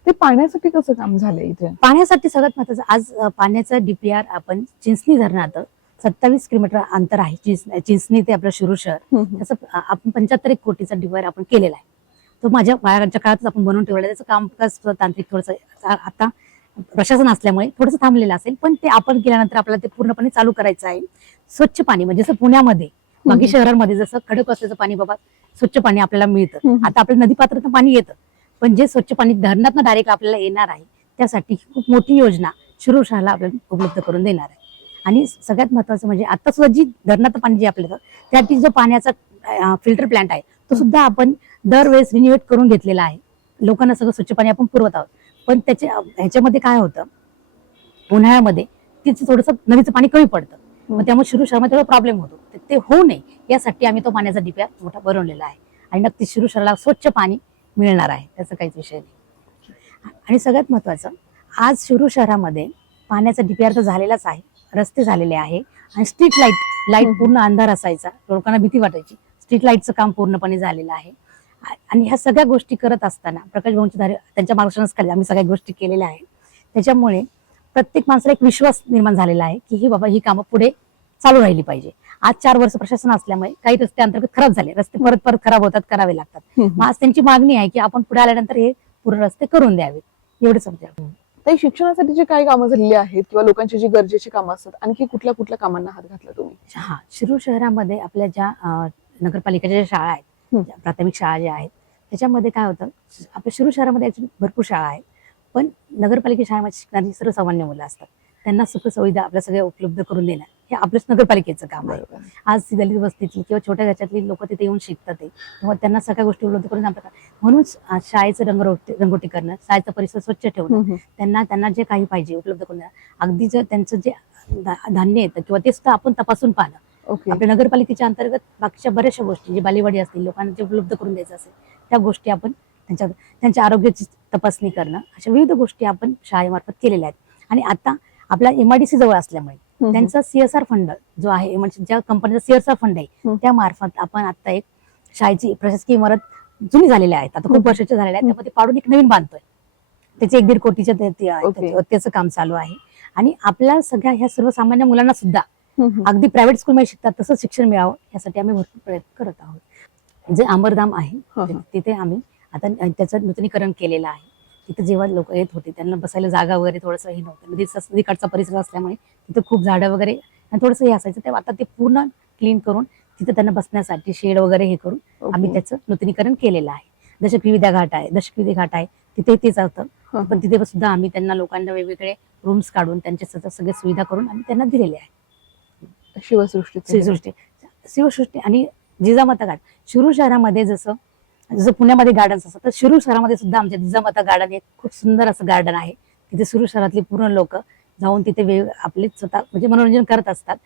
ते पाण्यासाठी कसं काम झालंय इथे? पाण्यासाठी सगळ्यात महत्वाचं आज पाण्याचा डीपीआर आपण चिंचणी धरणात 27 किलोमीटर अंतर आहे चिंचणी ते आपलं शिरूर शहर, त्याचं आपण 75 कोटीचा डीपीआर आपण केलेला आहे. तो माझ्या काळातच आपण बनवून ठेवलेला. त्याचं कामकाज तांत्रिक थोडंसं आता प्रशासन असल्यामुळे थोडंसं थांबलेलं असेल, पण ते आपण केल्यानंतर आपल्याला ते पूर्णपणे चालू करायचं आहे. स्वच्छ पाणी म्हणजे जसं पुण्यामध्ये बाकी शहरांमध्ये जसं खडक असल्याचं पाणी बाबा स्वच्छ पाणी आपल्याला मिळतं, आता आपल्या नदीपात्रातून पाणी येतं, पण जे स्वच्छ पाणी धरणात डायरेक्ट आपल्याला येणार आहे त्यासाठी खूप मोठी योजना शिरूर शहराला आपल्याला उपलब्ध करून देणार आहे. आणि सगळ्यात महत्वाचं म्हणजे आता सुद्धा जी धरणाचं पाणी जे आपल्याला त्यासाठी जो पाण्याचा फिल्टर प्लांट आहे तो सुद्धा आपण दरवेळेस रिन्युएट करून घेतलेला आहे. लोकांना सगळं स्वच्छ पाणी आपण पुरवत आहोत. पण ह्याच्यामध्ये काय होतं, उन्हाळ्यामध्ये तिचं थोडंसं नदीचं पाणी कमी पडतं, मग त्यामुळे शिरूर शहरामध्ये थोडा प्रॉब्लेम होतो. ते होऊ नये यासाठी आम्ही तो पाण्याचा डीपीआर मोठा बनवलेला आहे. आणि नक्की शिरूर शहराला स्वच्छ पाणी मिळणार आहे, त्याचा काहीच विषय नाही. आणि सगळ्यात महत्वाचं आज शिरूर शहरामध्ये पाण्याचा डीपीआर तर झालेलाच आहे, रस्ते झालेले आहे आणि स्ट्रीट लाईट पूर्ण अंधार असायचा, लोकांना भीती वाटायची. स्ट्रीट लाईटचं काम पूर्णपणे झालेलं आहे. आणि ह्या सगळ्या गोष्टी करत असताना प्रकाश भाऊंच्या त्यांच्या मार्गदर्शनाखाली आम्ही सगळ्या गोष्टी केलेल्या आहेत. त्याच्यामुळे प्रत्येक माणसाला एक विश्वास निर्माण झालेला आहे की ही बाबा ही कामं पुढे चालू राहिली पाहिजे. आज 4 वर्ष प्रशासन असल्यामुळे काही रस्ते अंतर्गत खराब झाले, रस्ते परत परत खराब होतात, करावे लागतात. मग आज त्यांची मागणी आहे की आपण पुढे आल्यानंतर हे पूर्ण रस्ते करून द्यावेत, एवढं समजा. ताई, शिक्षणासाठी जी काही कामं झालेली आहेत किंवा लोकांची जी गरजेची कामं असतात, आणखी कुठल्या कुठल्या कामांना हात घातला तुम्ही? हा, शिरूर शहरामध्ये आपल्या ज्या नगरपालिकेच्या ज्या शाळा आहेत, ज्या प्राथमिक शाळा ज्या आहेत, त्याच्यामध्ये काय होतं, आपल्या शिरूर शहरामध्ये actually भरपूर शाळा आहेत, पण नगरपालिका शाळेमध्ये शिकणारी सर्वसामान्य मुलं असतात. त्यांना सुखसुविधा आपल्या सगळ्या उपलब्ध करून देणं हे आपल्याच नगरपालिकेचं काम आहे. आज ती दलित वस्तीतली किंवा छोट्या ह्याच्यातली लोक तिथे येऊन शिकतात किंवा त्यांना सगळ्या गोष्टी उपलब्ध करून आपल्या म्हणून शाळेचं रंगोटी करणं, शाळेचा परिसर स्वच्छ ठेवणं, त्यांना जे काही पाहिजे उपलब्ध करून अगदी जर त्यांचं जे धान्य येतं किंवा ते सुद्धा आपण तपासून पाहणं. आपल्या नगरपालिकेच्या अंतर्गत बाकीच्या बऱ्याचशा गोष्टी, जी बालेवाडी असतील, लोकांना जे उपलब्ध करून द्यायचं असेल त्या गोष्टी आपण त्यांच्या आरोग्याची तपासणी करणं, अशा विविध गोष्टी आपण शाळेमार्फत केलेल्या आहेत. आणि आता आपला MIDC जवळ असल्यामुळे त्यांचा CSR फंड जो आहे, म्हणजे ज्या कंपनीचा CSR फंड आहे त्या मार्फत आपण आता एक शाळेची प्रशासकीय इमारत जुनी झालेल्या आहेत, आता खूप वर्षाच्या झालेल्या आहेत, त्यामध्ये पाडून एक नवीन बांधतोय. त्याचे 1-1.5 कोटीच्या त्याचं काम चालू आहे. आणि आपल्या सगळ्या ह्या सर्वसामान्य मुलांना सुद्धा अगदी प्रायव्हेट स्कूलमध्ये शिकतात तसं शिक्षण मिळावं यासाठी आम्ही भरपूर प्रयत्न करत आहोत. जे अमरधाम आहे तिथे आम्ही आता त्याचं नूतनीकरण केलेलं आहे. तिथे जेव्हा लोक येत होते त्यांना बसायला जागा वगैरे थोडंसं हे नव्हतं, नदीकाठचा परिसर असल्यामुळे तिथे खूप झाडं वगैरे आणि थोडंसं हे असायचं. तेव्हा आता ते पूर्ण क्लीन करून तिथे त्यांना बसण्यासाठी शेड वगैरे हे करून आम्ही त्याचं नूतनीकरण केलेलं आहे. दशकविद्या घाट आहे तिथे तेच असतं, पण तिथे सुद्धा आम्ही त्यांना लोकांना वेगवेगळे रूम्स काढून त्यांच्या सगळ्या सुविधा करून आम्ही त्यांना दिलेल्या आहे. शिवसृष्टी आणि जिजामाता घाट. शिरूर शहरामध्ये जसं पुण्यामध्ये गार्डन्स असतात, तर शिरूर शहरामध्ये सुद्धा आमच्या जिजामाता गार्डन हे खूप सुंदर असं गार्डन आहे. तिथे शिरूर शहरातली पूर्ण लोक जाऊन तिथे आपले स्वतः म्हणजे मनोरंजन करत असतात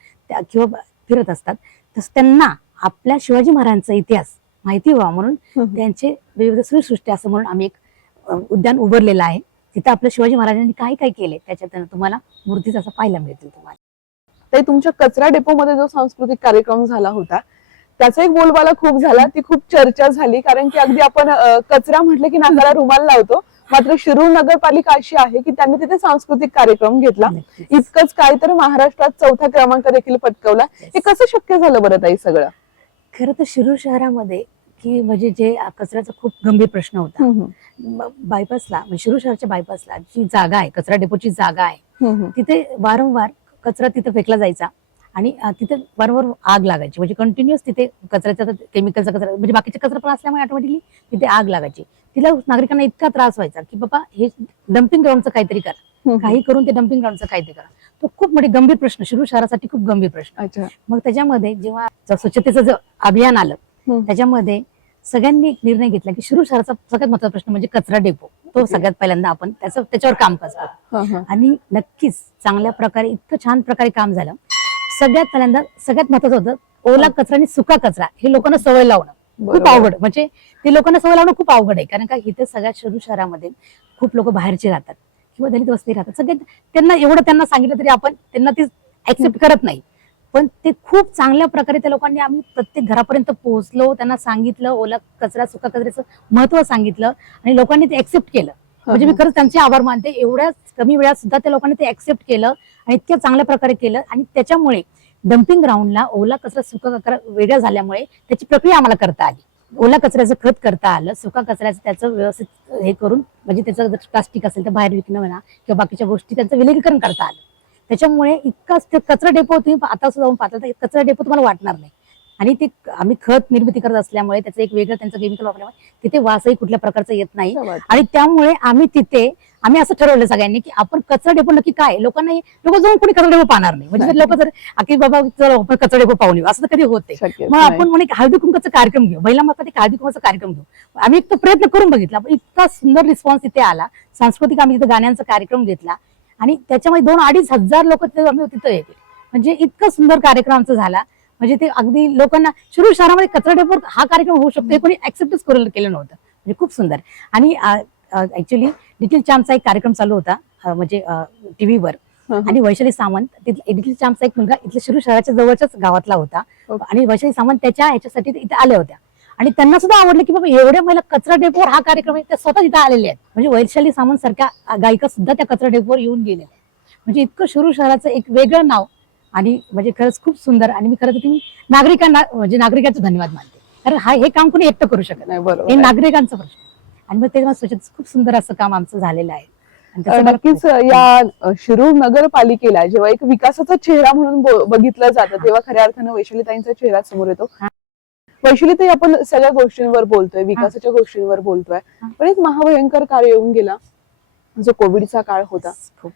किंवा फिरत असतात. तसं त्यांना आपल्या शिवाजी महाराजांचा इतिहास माहिती व्हावा म्हणून त्यांचे विविध श्रीसृष्टी असं म्हणून आम्ही एक उद्यान उभारलेलं आहे. तिथे आपल्या शिवाजी महाराजांनी काय काय केले त्याच्यात तुम्हाला मूर्तीच असं पाहायला मिळतील तुम्हाला. ताई, तुमच्या कचरा डेपोमध्ये जो सांस्कृतिक कार्यक्रम झाला होता त्याचा एक बोलबाला खूप झाला, ती खूप चर्चा झाली, कारण की अगदी आपण कचरा म्हटलं की नाकाला रुमाल लावतो, मात्र शिरूर नगरपालिका अशी आहे की त्यांनी तिथे सांस्कृतिक कार्यक्रम घेतला. इतकंच काय तर महाराष्ट्रात 4था क्रमांक देखील पटकावला. हे कसं शक्य झालं बरं ताई सगळं? खरं तर शिरूर शहरामध्ये की म्हणजे जे कचऱ्याचा खूप गंभीर प्रश्न होता, बायपासला म्हणजे शिरूर शहराच्या बायपासला जी जागा आहे, कचरा डेपोची जागा आहे, तिथे वारंवार कचरा तिथे फेकला जायचा आणि तिथे वारंवार आग लागायची. म्हणजे कंटिन्युअस तिथे कचऱ्याचा केमिकलचा कचरा म्हणजे बाकीचा कचरा पण असल्यामुळे ऑटोमॅटिकली तिथे आग लागायची. तिला नागरिकांना इतका त्रास व्हायचा की बाबा हे डम्पिंग ग्राउंडचं काहीतरी करा, काही करून ते डम्पिंग ग्राउंडचं काहीतरी करा. तो खूप म्हणजे गंभीर प्रश्न, शिरूर शहरासाठी खूप गंभीर प्रश्न. मग त्याच्यामध्ये जेव्हा स्वच्छतेचं जे अभियान आलं त्याच्यामध्ये सगळ्यांनी एक निर्णय घेतला की शिरूर शहराचा सगळ्यात महत्त्वाचा प्रश्न म्हणजे कचरा डेपो, तो सगळ्यात पहिल्यांदा आपण त्याच्यावर काम करतो. आणि नक्कीच चांगल्या प्रकारे इतकं छान प्रकारे काम झालं. सगळ्यात पहिल्यांदा सगळ्यात महत्त्वाचं होतं ओला कचरा आणि सुका कचरा हे लोकांना सवय लावणं खूप अवघड, म्हणजे ते लोकांना सवय लावणं खूप अवघड आहे. कारण का इथे सगळ्या शिरूर शहरामध्ये खूप लोक बाहेरचे राहतात किंवा दलित वस्ती राहतात. सगळ्यात त्यांना सांगितलं तरी आपण त्यांना ते ऍक्सेप्ट करत नाही. पण ते खूप चांगल्या प्रकारे त्या लोकांनी आम्ही प्रत्येक घरापर्यंत पोहोचलो, त्यांना सांगितलं ओला कचरा सुका कचऱ्याचं महत्त्व सांगितलं आणि लोकांनी ते ऍक्सेप्ट केलं. म्हणजे मी खरंच त्यांचे आभार मानते. एवढ्या कमी वेळात सुद्धा त्या लोकांनी ते ऍक्सेप्ट केलं आणि इतक्या चांगल्या प्रकारे केलं. आणि त्याच्यामुळे डम्पिंग ग्राउंडला ओला कचरा सुका कचरा वेगळा झाल्यामुळे त्याची प्रक्रिया आम्हाला करता आली. ओला कचऱ्याचं खत करता आलं, सुका कचऱ्याचं त्याचं व्यवस्थित हे करून म्हणजे त्याचं प्लास्टिक असेल तर बाहेर विकणं म्हणा किंवा बाकीच्या गोष्टी त्यांचं विलगीकरण करता आलं. त्याच्यामुळे इतका कचरा डेपो तुम्ही आता जाऊन पाहता तर कचरा डेपो तुम्हाला वाटणार नाही. आणि ते आम्ही खत निर्मिती करत असल्यामुळे त्याचं एक वेगळं त्यांचं केमिकल वापरल्यामुळे तिथे वासही कुठल्या प्रकारचा येत नाही. आणि त्यामुळे आम्ही असं ठरवलं सगळ्यांनी की आपण कचरा डेपो नक्की काय, लोक जाऊन कोणी कचरा डेपो पाहणार नाही. म्हणजे लोक जर की बाबा चला आपण कचरा डेपो पाहून येऊ असं तर कधी होते. मग आपण म्हणे हळदी कुंकाचा कार्यक्रम घेऊ, महिला मात्र हळदी कुंकाचा कार्यक्रम घेऊ. आम्ही एक प्रयत्न करून बघितला, पण इतका सुंदर रिस्पॉन्स इथे आला. सांस्कृतिक आम्ही तिथे गाण्यांचा कार्यक्रम घेतला आणि त्याच्यामध्ये 2-2.5 हजार लोक तिथं येते. म्हणजे इतका सुंदर कार्यक्रम आमचा झाला. म्हणजे ते अगदी लोकांना शिरूर शहरामध्ये कचरा डेपो हा कार्यक्रम होऊ शकतो हे कोणी ऍक्सेप्टच केलं नव्हतं. म्हणजे खूप सुंदर. आणि ऍक्च्युली लिटिल चॅम्पचा एक कार्यक्रम चालू होता म्हणजे टीव्हीवर, आणि वैशाली सामंत लिटिल चॅम्पचा एक मुलगा इथल्या शिरूर शहराच्या जवळच्याच गावातला होता आणि वैशाली सामंत त्याच्या ह्याच्यासाठी इथे आल्या होत्या. आणि त्यांना सुद्धा आवडलं की बाबा एवढ्या महिला कचरा डेपोवर हा कार्यक्रम आहे, त्या स्वतः तिथे आलेल्या आहेत. म्हणजे वैशाली सामंत सारख्या गायिका सुद्धा त्या कचरा डेपोवर येऊन गेल्या. म्हणजे इतकं शिरूर शहराचं एक वेगळं नाव आणि म्हणजे खरंच खूप सुंदर. आणि मी खरं तर तुम्ही नागरिकांना म्हणजे नागरिकांचे धन्यवाद मानते, कारण हे काम कोणी एकटं करू शकत नाही, नाही, बरोबर हे आहे. नागरिकांचा प्रश्न. आणि मग ते स्वच्छता खूप सुंदर असं काम आमचं झालेलं आहे. आणि त्याचं मला नक्कीच या शिरूर नगरपालिकेला जेव्हा एक विकासाचा चेहरा म्हणून बघितलं जातं, तेव्हा खऱ्या अर्थानं वैशालीताईंचा चेहरा समोर येतो. हा. वैशालीताई, आपण सगळ्या गोष्टींवर बोलतोय, विकासाच्या गोष्टींवर बोलतोय, हा. पण एक महाभयंकर काळ येऊन गेला जो कोविडचा काळ होता. खूप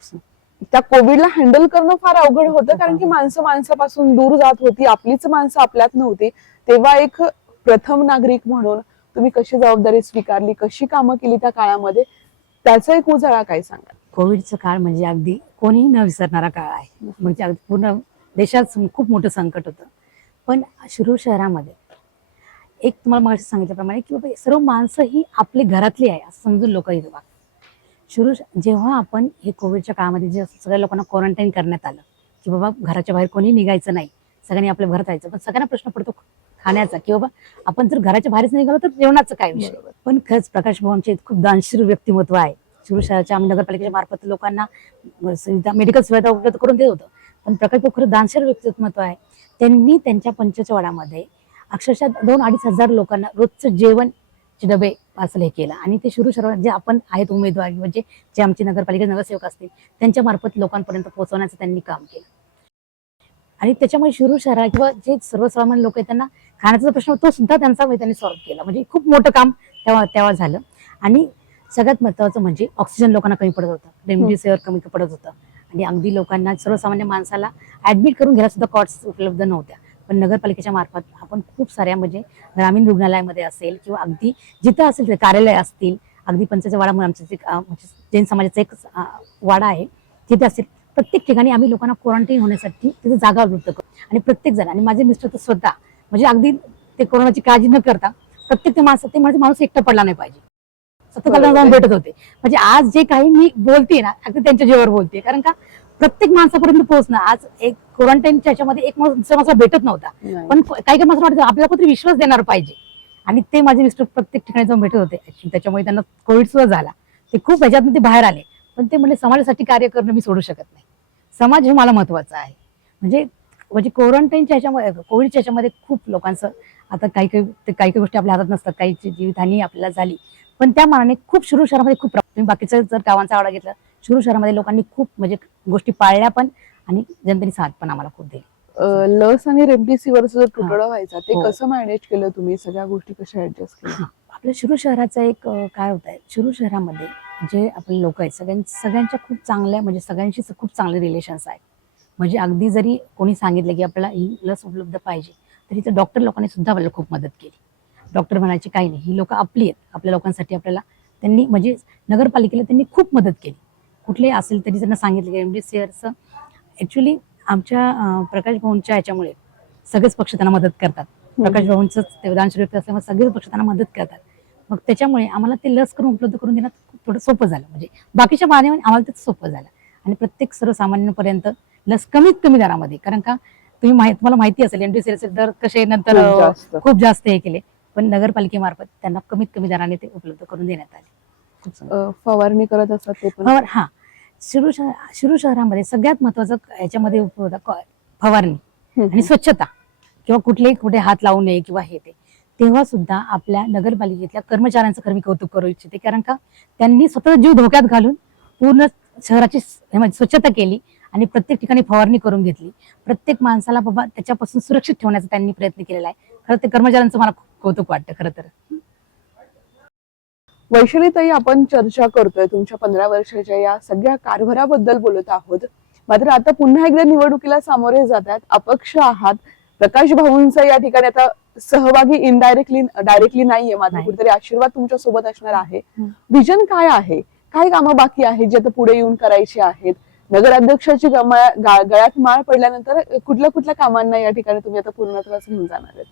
त्या कोविडला हँडल करणं फार अवघड होतं, कारण की माणसं माणसापासून दूर जात होती, आपलीच माणसं आपल्यात नव्हती. तेव्हा एक प्रथम नागरिक म्हणून तुम्ही कशी जबाबदारी स्वीकारली, कशी कामं केली त्या काळामध्ये, त्याचा एक उजाळा काय सांगा? कोविडचा काळ म्हणजे अगदी कोणीही न विसरणारा काळ आहे. म्हणजे अगदी पूर्ण देशात खूप मोठं संकट होतं. पण शिरूर शहरामध्ये एक तुम्हाला मगाशी सांगितल्याप्रमाणे की बाबा सर्व माणसं ही आपली घरातली आहे असं समजून लोक इथे वागतात. शिरूर जेव्हा आपण हे कोविडच्या काळामध्ये जे सगळ्या लोकांना क्वारंटाईन करण्यात आलं की बाबा घराच्या बाहेर कोणी निघायचं नाही, सगळ्यांनी आपल्या घरात राहायचं, पण सगळ्यांना प्रश्न पडतो खाण्याचा की बाबा आपण जर घराच्या बाहेरच निघालो तर जेवणाचं काय विषय. पण खरंच प्रकाश भाऊंचे खूप दानशीर व्यक्तिमत्व आहे. शिरूर शहराच्या आम्ही नगरपालिकेच्या मार्फत लोकांना मेडिकल सुविधा उपलब्ध करून देत होतो, पण प्रकाश भाऊ खरं दानशीर व्यक्तिमत्व आहे. त्यांनी त्यांच्या पंचवाड्यामध्ये अक्षरशः 2-2.5 हजार लोकांना रोजचं जेवणचे डबे पार्सल हे केलं. आणि ते शिरूर शहरात जे आपण आहेत उमेदवार म्हणजे जे आमचे नगरपालिका नगरसेवक असतील त्यांच्या मार्फत लोकांपर्यंत पोहोचवण्याचं त्यांनी काम केलं. आणि त्याच्यामुळे शिरूर शहरात किंवा जे सर्वसामान्य लोक आहेत त्यांना खाण्याचा प्रश्न तो सुद्धा त्यांचा त्यांनी सॉल्व्ह केला. म्हणजे खूप मोठं काम तेव्हा झालं. आणि सगळ्यात महत्त्वाचं म्हणजे ऑक्सिजन लोकांना कमी पडत होतं, रेमडेसिवीर कमी पडत होतं, आणि अगदी लोकांना सर्वसामान्य माणसाला ऍडमिट करून घ्यायला सुद्धा कॉट्स उपलब्ध नव्हत्या. पण नगरपालिकेच्या मार्फत आपण खूप साऱ्या म्हणजे ग्रामीण रुग्णालयामध्ये असेल किंवा अगदी जिथं असेल ते कार्यालय असतील, अगदी पंचायत वाडा म्हणून आमचं जैन समाजाचा एक वाडा आहे तिथे असेल, प्रत्येक ठिकाणी आम्ही लोकांना क्वारंटाईन होण्यासाठी तिथे जागा उपलब्ध करू. आणि प्रत्येक जण, आणि माझे मिस्टर तर स्वतः म्हणजे अगदी ते कोरोनाची काळजी न करता प्रत्येक ते माझे माणूस एकटा पडला नाही पाहिजे, सतत त्यांना जाऊन भेटत होते. म्हणजे आज जे काही मी बोलते ना अगदी त्यांच्या जीवावर बोलते, कारण का प्रत्येक माणसापर्यंत पोहोचणं. आज एक क्वारंटाईनच्या ह्याच्यामध्ये एक माणूस दुसऱ्या माणसाला भेटत नव्हता, पण काही माणसाला वाटतं आपल्याला कोणतरी विश्वास देणार पाहिजे, आणि ते माझे मिस्टर प्रत्येक ठिकाणी जाऊन भेटत होते. त्याच्यामुळे त्यांना कोविड सुद्धा झाला, ते खूप ह्याच्यातून ते बाहेर आले. पण ते म्हणजे समाजासाठी कार्य करणं मी सोडू शकत नाही, समाज हे मला महत्वाचा आहे. म्हणजे क्वारंटाईनच्या ह्याच्यामध्ये कोविडच्या ह्याच्यामध्ये खूप लोकांचं आता काही गोष्टी आपल्या हातात नसतात, काही जीवितहानी आपल्याला झाली, पण त्या मानाने खूप शिरूर शहरामध्ये खूप तुम्ही बाकीचं जर गावांचा आढावा घेतला, शिरूर शहरामध्ये लोकांनी खूप म्हणजे गोष्टी पाळल्या पण, आणि जनतेने साथ पण आम्हाला खूप दिली. लस आणि रेमडेसिवीरचा जो तुटवडा व्हायचा ते हो. कसं मॅनेज केलं तुम्ही, सगळ्या गोष्टी कशा ऍडजस्ट केल्या? आपल्या शिरूर शहराचा एक काय होत आहे, शिरूर शहरामध्ये जे आपले लोक आहेत सगळ्यांच्या खूप चांगल्या म्हणजे सगळ्यांशी खूप चांगले रिलेशन्स आहेत. म्हणजे अगदी जरी कोणी सांगितलं की आपल्याला ही लस उपलब्ध पाहिजे, तरी तर डॉक्टर लोकांनी सुद्धा आपल्याला खूप मदत केली. डॉक्टर म्हणायचे काही नाही, ही लोक आपली आहेत, आपल्या लोकांसाठी आपल्याला त्यांनी म्हणजे नगरपालिकेला त्यांनी खूप मदत केली. कुठलेही असेल तरी त्यांना सांगितलं की रेमडेसिवीरचं ऍक्च्युली आमच्या प्रकाश भाऊंच्या ह्याच्यामुळे सगळेच पक्ष त्यांना मदत करतात. प्रकाश भाऊंचंच ते दानशूर व्यक्ती असल्यामुळे सगळेच पक्ष त्यांना मदत करतात. मग त्याच्यामुळे आम्हाला ते लस करून उपलब्ध करून देण्यात थोडं सोपं झालं. म्हणजे बाकीच्या माध्यमाने आम्हाला ते सोपं झालं, आणि प्रत्येक सर्वसामान्यांपर्यंत लस कमीत कमी दरामध्ये, कारण का तुम्हाला माहिती असेल रेमडेसिवीरचे दर कसे नंतर खूप जास्त हे केले, पण नगरपालिकेमार्फत त्यांना कमीत कमी दराने ते उपलब्ध करून देण्यात आले. फवारणी करत असतात ते पण? हा, शिरूर शहरामध्ये सगळ्यात महत्वाचं याच्यामध्ये फवारणी आणि स्वच्छता, किंवा कुठे हात लावू नये किंवा हे ते. तेव्हा सुद्धा आपल्या नगरपालिकेतल्या कर्मचाऱ्यांचं खरं मी कौतुक करू इच्छिते, कारण का त्यांनी स्वतः जीव धोक्यात घालून पूर्ण शहराची स्वच्छता केली आणि प्रत्येक ठिकाणी फवारणी करून घेतली. प्रत्येक माणसाला बाबा त्याच्यापासून सुरक्षित ठेवण्याचा त्यांनी प्रयत्न केलेला आहे. खरं ते कर्मचाऱ्यांचं मला कौतुक वाटतं खरं तर. वैशालीताई, आपण चर्चा करतोय तुमच्या 15 वर्षाच्या या सगळ्या कारभाराबद्दल बोलत आहोत, मात्र आता पुन्हा एकदा निवडणुकीला सामोरे जातात, अपक्ष आहात. प्रकाश भाऊंचा या ठिकाणी आता सहभागी डायरेक्टली नाहीये, मात्र कुठेतरी आशीर्वाद तुमच्या सोबत असणार आहे. विजन काय आहे, काय कामं बाकी आहेत जे आता पुढे येऊन करायची आहेत? नगराध्यक्षाची गळ्यात माळ पडल्यानंतर कुठल्या कामांना या ठिकाणी तुम्ही आता पूर्णत्वास घेऊन जाणार आहेत?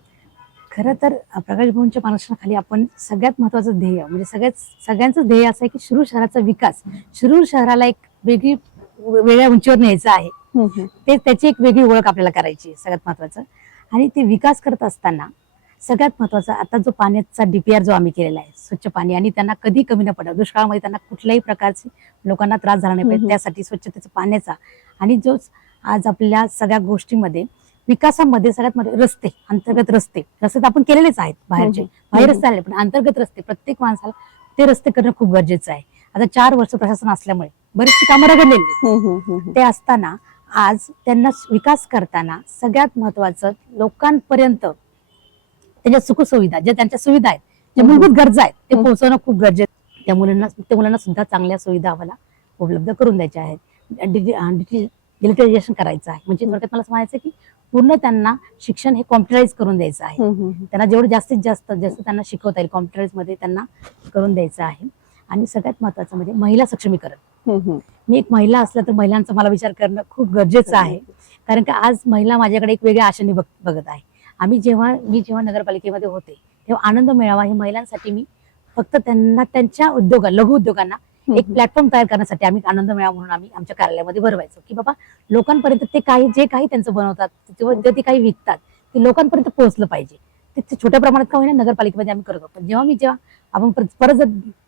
खरं तर प्रकाश भाऊंच्या मार्गदर्शनाखाली आपण सगळ्यात महत्वाचं ध्येय म्हणजे सगळ्यांचं ध्येय असं आहे की शिरूर शहराचा विकास, शिरूर शहराला एक वेगळ्या उंचीवर न्यायचं आहे. ते त्याची एक वेगळी ओळख आपल्याला करायची सगळ्यात महत्वाचं. आणि ते विकास करत असताना सगळ्यात महत्वाचा आता जो पाण्याचा डीपीआर जो आम्ही केलेला आहे स्वच्छ पाणी, आणि त्यांना कधी कमी न पडलं, दुष्काळामध्ये त्यांना कुठल्याही प्रकारचे लोकांना त्रास झाला नाही पाहिजे त्यासाठी स्वच्छतेचा पाण्याचा. आणि जो आज आपल्या सगळ्या गोष्टीमध्ये विकासामध्ये सगळ्यात मध्ये रस्ते, अंतर्गत रस्ते तर आपण केलेलेच आहेत, बाहेर रस्ते आले, पण अंतर्गत रस्ते प्रत्येक माणसाला ते रस्ते करणं खूप गरजेचं आहे. आता 4 वर्ष प्रशासन असल्यामुळे बरीचशी कामं रगडलेली ते असताना आज त्यांना विकास करताना सगळ्यात महत्वाचं लोकांपर्यंत त्यांच्या सुखसुविधा, ज्या त्यांच्या सुविधा आहेत, ज्या मूलभूत गरजा आहेत ते पोहोचवणं खूप गरजेचं. त्या मुलांना सुद्धा चांगल्या सुविधा आम्हाला उपलब्ध करून द्यायच्या आहेत. डिजिटलायझेशन करायचं आहे, म्हणजे थोडक्यात मला म्हणायचं की पूर्ण त्यांना शिक्षण हे कॉम्प्युटराईज करून द्यायचं आहे. त्यांना जेवढं जास्तीत जास्त त्यांना शिकवता येईल कॉम्प्युटराईज मध्ये त्यांना करून द्यायचं आहे. आणि सगळ्यात महत्वाचं म्हणजे महिला सक्षमीकरण. मी एक महिला असल्या तर महिलांचा मला विचार करणं खूप गरजेचं आहे, कारण की आज महिला माझ्याकडे एक वेगळ्या आशेने बघत आहे. मी जेव्हा नगरपालिकेमध्ये होते तेव्हा आनंद मेळावा ही महिलांसाठी मी फक्त त्यांना त्यांच्या लघु उद्योगांना एक प्लॅटफॉर्म तयार करण्यासाठी आम्ही आनंद मेळावा म्हणून आम्ही आमच्या कार्यालयामध्ये भरवायचो, की बाबा लोकांपर्यंत ते जे काही त्यांचं बनवतात ते काही विकतात ते लोकांपर्यंत पोहोचलं पाहिजे. ते छोट्या प्रमाणात का होईना नगरपालिकेमध्ये आम्ही करतो, पण जेव्हा आपण परत जर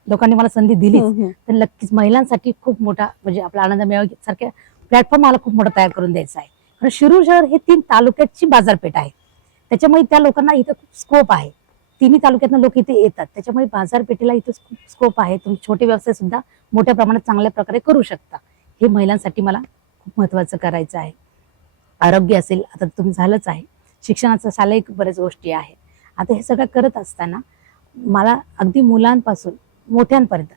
लोकांनी मला संधी दिली तर नक्कीच महिलांसाठी खूप मोठा म्हणजे आपला आनंद मेळावा सारख्या प्लॅटफॉर्म मला खूप मोठा तयार करून द्यायचा आहे. कारण शिरूर शहर हे 3 तालुक्याची बाजारपेठ आहे, त्याच्यामुळे त्या लोकांना इथं खूप स्कोप आहे. 3 तालुक्यातनं लोक इथे येतात, त्याच्यामुळे बाजारपेठेला इथे खूप स्कोप आहे. तुम्ही छोटे व्यवसाय सुद्धा मोठ्या प्रमाणात चांगल्या प्रकारे करू शकता. हे महिलांसाठी मला खूप महत्वाचं करायचं आहे. आरोग्य असेल, आता तुम्ही झालंच आहे, शिक्षणाचं शालेय बऱ्याच गोष्टी आहेत. आता हे सगळं करत असताना मला अगदी मुलांपासून मोठ्यांपर्यंत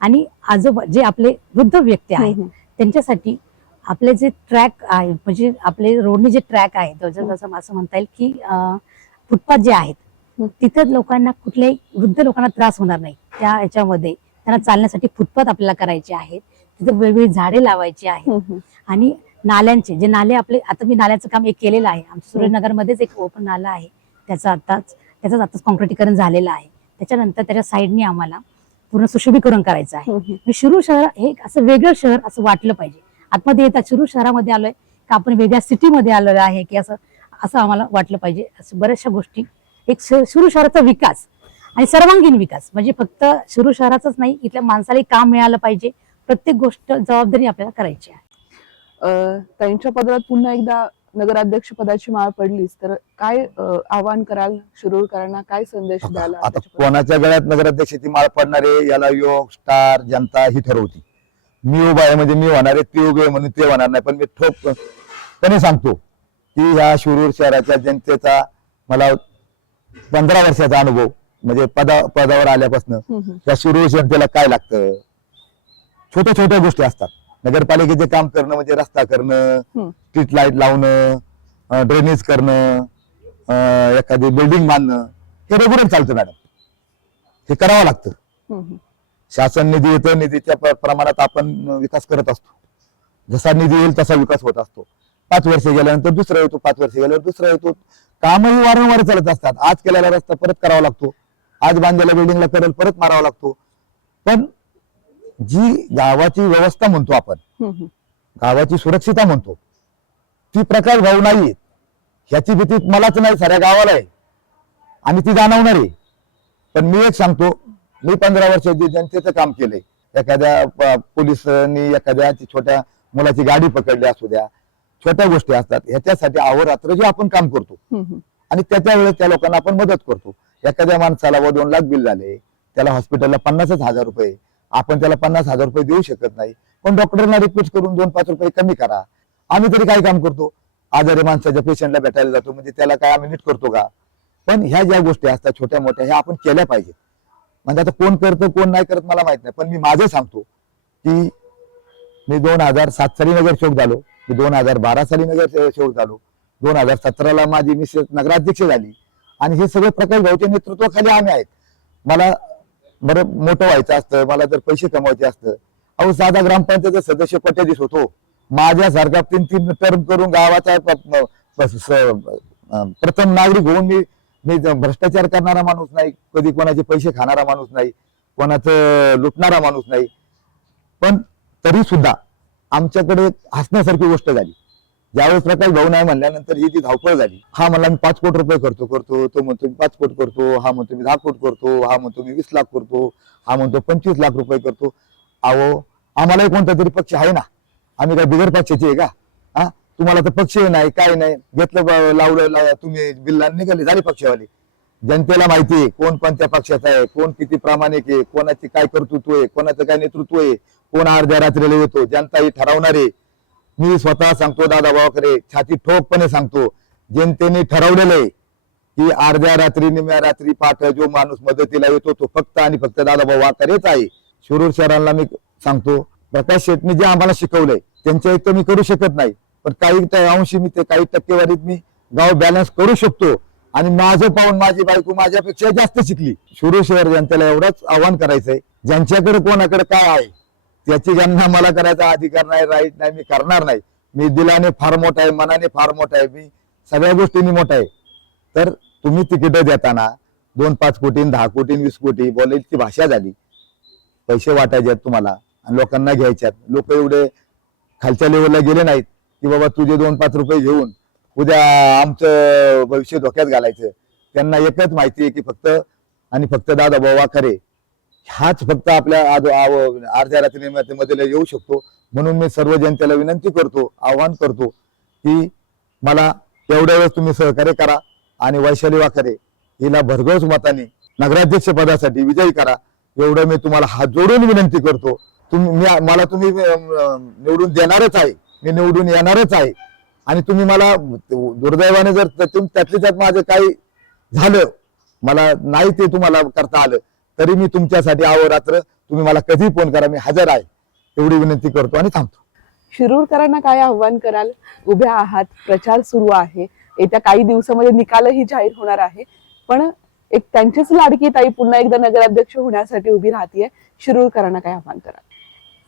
आणि आजोबा जे आपले वृद्ध व्यक्ती आहेत त्यांच्यासाठी आपले जे ट्रॅक आहे, म्हणजे आपले रोडने जे ट्रॅक आहे जसं असं म्हणता येईल की फुटपाथ जे आहेत तिथं लोकांना कुठल्याही वृद्ध लोकांना त्रास होणार नाही. त्या याच्यामध्ये त्यांना चालण्यासाठी फुटपाथ आपल्याला करायचे आहेत, तिथे वेगवेगळी झाडे लावायची आहेत. आणि नाल्यांचे जे नाले आपले, आता मी नाल्याचं काम एक केलेलं आहे, आमच्या सुरेशनगरमध्येच एक ओपन नाला आहे, त्याचं आताच कॉन्क्रिटीकरण झालेलं आहे. त्याच्यानंतर त्याच्या साईडने आम्हाला पूर्ण सुशोभीकरण करायचं आहे. शिरूर शहर हे असं वेगळं शहर असं वाटलं पाहिजे. आतमध्ये येतात शिरूर शहरामध्ये आलोय का आपण वेगळ्या सिटीमध्ये आलेलो आहे की असं आम्हाला वाटलं पाहिजे. असं बऱ्याचशा गोष्टी, एक शिरूर शहराचा विकास आणि सर्वांगीण विकास, म्हणजे फक्त शिरूर शहराचाच नाही, इथल्या माणसाला काम मिळालं पाहिजे. प्रत्येक गोष्ट जबाबदारी आपल्याला करायची आहे. त्यांच्या पदात पुन्हा एकदा नगराध्यक्ष पदाची माळ पडलीच तर काय आवाहन कराल शिरूरकरांना, काय संदेश द्याल? आता कोणाच्या गळ्यात नगराध्यक्षाची माळ पडणार आहे याला योग स्टार जनता ही ठरवती. मी उभा आहे म्हणजे मी होणार आहे, ते उभे म्हणून ते होणार नाही. पण मी ठोकपणे सांगतो की ह्या शिरूर शहराच्या जनतेचा मला 15 वर्षाचा अनुभव, म्हणजे पदावर आल्यापासून त्या शिरूर जनतेला काय लागतं, छोट्या छोट्या गोष्टी असतात. नगरपालिकेचे काम करणं म्हणजे रस्ता करणं, स्ट्रीट लाईट लावणं, ड्रेनेज करणं, एखादी बिल्डिंग बांधणं, हे रेग्युलर चालतं मॅडम. हे करावं लागतं. शासन निधी येतं, निधीच्या प्रमाणात आपण विकास करत असतो. जसा निधी येईल तसा विकास होत असतो. 5 वर्ष गेल्यानंतर दुसरा येतो, 5 वर्ष गेल्यावर दुसरा येतो. कामही वारंवार चालत असतात. आज केलेला रस्ता परत करावा लागतो, आज बांधलेल्या बिल्डिंगला करेल परत मारावा लागतो. पण जी गावाची व्यवस्था म्हणतो आपण, गावाची सुरक्षितता म्हणतो, ती प्रकार भाऊ नाहीये. ह्याची भीती मलाच नाही, साऱ्या गावाला आहे आणि ती जाणवणार आहे. पण मी एक सांगतो, मी 15 वर्ष जे जनतेचं काम केलंय, एखाद्या पोलिसांनी एखाद्या छोट्या मुलाची गाडी पकडली असू द्या, छोट्या गोष्टी असतात, ह्याच्यासाठी अहोरात्र जे आपण काम करतो आणि त्याच्या वेळेस त्या लोकांना आपण मदत करतो. एखाद्या माणसाला 2 लाख बिल झाले, त्याला हॉस्पिटलला 50,000 रुपये, आपण त्याला 50,000 रुपये देऊ शकत नाही, पण डॉक्टरांना रिक्वेस्ट करून 2-5 रुपये कमी करा. आम्ही तरी काय काम करतो, आजारी माणसाच्या पेशंटला भेटायला जातो, म्हणजे त्याला काय आम्ही नीट करतो का? पण ह्या ज्या गोष्टी असतात छोट्या मोठ्या, ह्या आपण केल्या पाहिजेत. म्हणजे आता कोण करतं कोण नाही करत मला माहित नाही, पण मी माझं सांगतो की मी 2007 साली नगरसेवक झालो, मी 2012 साली नगरसेवक झालो, 2017ला माझी मिसेस नगराध्यक्ष झाली आणि हे सगळे प्रकाश भाऊच्या नेतृत्वाखाली आम्ही आहेत. मला बरं मोठं व्हायचं असतं, मला जर पैसे कमवायचे असतं, अहो साधा ग्रामपंचायत सदस्य कोट्याधीश होतो. माझ्यासारखा 3 टर्म करून गावाचा प्रथम नागरिक होऊन मी भ्रष्टाचार करणारा माणूस नाही, कधी कोणाचे पैसे खाणारा माणूस नाही, कोणाचं लुटणारा माणूस नाही. पण तरी सुद्धा आमच्याकडे हसण्यासारखी गोष्ट झाली. ज्यावेळेस प्रकाश भाऊ नाही म्हणल्यानंतर ही ती धावपळ झाली. हा म्हणला मी 5 कोटी रुपये करतो तो म्हणतो मी 5 कोटी करतो, हा म्हणतो मी 10 कोटी करतो, हा म्हणतो मी 20 लाख करतो, हा म्हणतो 25 लाख रुपये करतो. अहो आम्हालाही कोणता तरी पक्ष आहे ना, आम्ही काय बिगर पक्षाचे आहे का? हा तुम्हाला तर पक्ष नाही काय नाही, घेतलं लावलं तुम्ही बिल्ला निघाले झाले पक्षवाले. जनतेला माहिती आहे कोण कोणत्या पक्षाचा आहे, कोण किती प्रामाणिक आहे, कोणाची काय कर्तृत्व आहे, कोणाचं काय नेतृत्व आहे, कोण अर्ध्या रात्रीला येतो, जनता ही ठरवणार आहे. मी स्वतः सांगतो दादा भावाकडे छाती ठोकपणे सांगतो, जनतेने ठरवलेलं आहे की अर्ध्या रात्री निम्या रात्री पाठ जो माणूस मदतीला येतो तो फक्त आणि फक्त दादाभाऊ वाकरेच आहे. शिरूर शहराला मी सांगतो प्रकाश शेटने जे आम्हाला शिकवलंय त्यांच्या इथं मी करू शकत नाही, पण काही अंशी मी ते काही टक्केवारीत मी गाव बॅलन्स करू शकतो. आणि माझं पाहून माझी बायको माझ्यापेक्षा जास्त शिकली. शिरूर शहर जनतेला एवढंच आव्हान करायचंय, ज्यांच्याकडे कोणाकडे काय आहे त्याची गणना मला करायचा अधिकार नाही, राईट नाही, मी करणार नाही. मी दिलाने फार मोठा आहे, मनाने फार मोठा आहे, मी सगळ्या गोष्टींनी मोठा आहे. तर तुम्ही तिकीट देताना 2-5 कोटी 10 कोटी 20 कोटी बोलायची भाषा झाली. पैसे वाटायचे आहेत तुम्हाला आणि लोकांना घ्यायच्यात. लोक एवढे खालच्या लेवलला गेले नाहीत की बाबा तुझे 2-5 रुपये घेऊन उद्या आमचं भविष्य धोक्यात घालायचं. त्यांना एकच माहिती आहे की फक्त आणि फक्त दादाभाऊ वाकरे हाच फक्त आपल्या अर्ध्या रात्री मध्ये येऊ शकतो. म्हणून मी सर्व जनतेला विनंती करतो, आवाहन करतो की मला एवढ्या वेळेस तुम्ही सहकार्य करा आणि वैशाली वाकरे हिला भरघोस मताने नगराध्यक्ष पदासाठी विजयी करा, एवढं मी तुम्हाला हात जोडून विनंती करतो. मला तुम्ही निवडून देणारच आहे, मी निवडून येणारच आहे. आणि तुम्ही मला दुर्दैवाने जर त्यातल्या त्यात माझं काही झालं, मला नाही ते तुम्हाला करता आलं तरी मी तुमच्यासाठी अहोरात्र तुम्ही मला कधी फोन करा, मी हजर आहे, एवढी विनंती करतो आणि थांबतो. शिरूरकरांना काय आव्हान कराल? उभ्या आहात, प्रचार सुरू आहे, येत्या काही दिवसामध्ये निकालही जाहीर होणार आहे, पण एक त्यांचीच लाडकी ताई पुन्हा एकदा नगराध्यक्ष होण्यासाठी उभी राहतीये. शिरूरकरांना काय आव्हान कराल?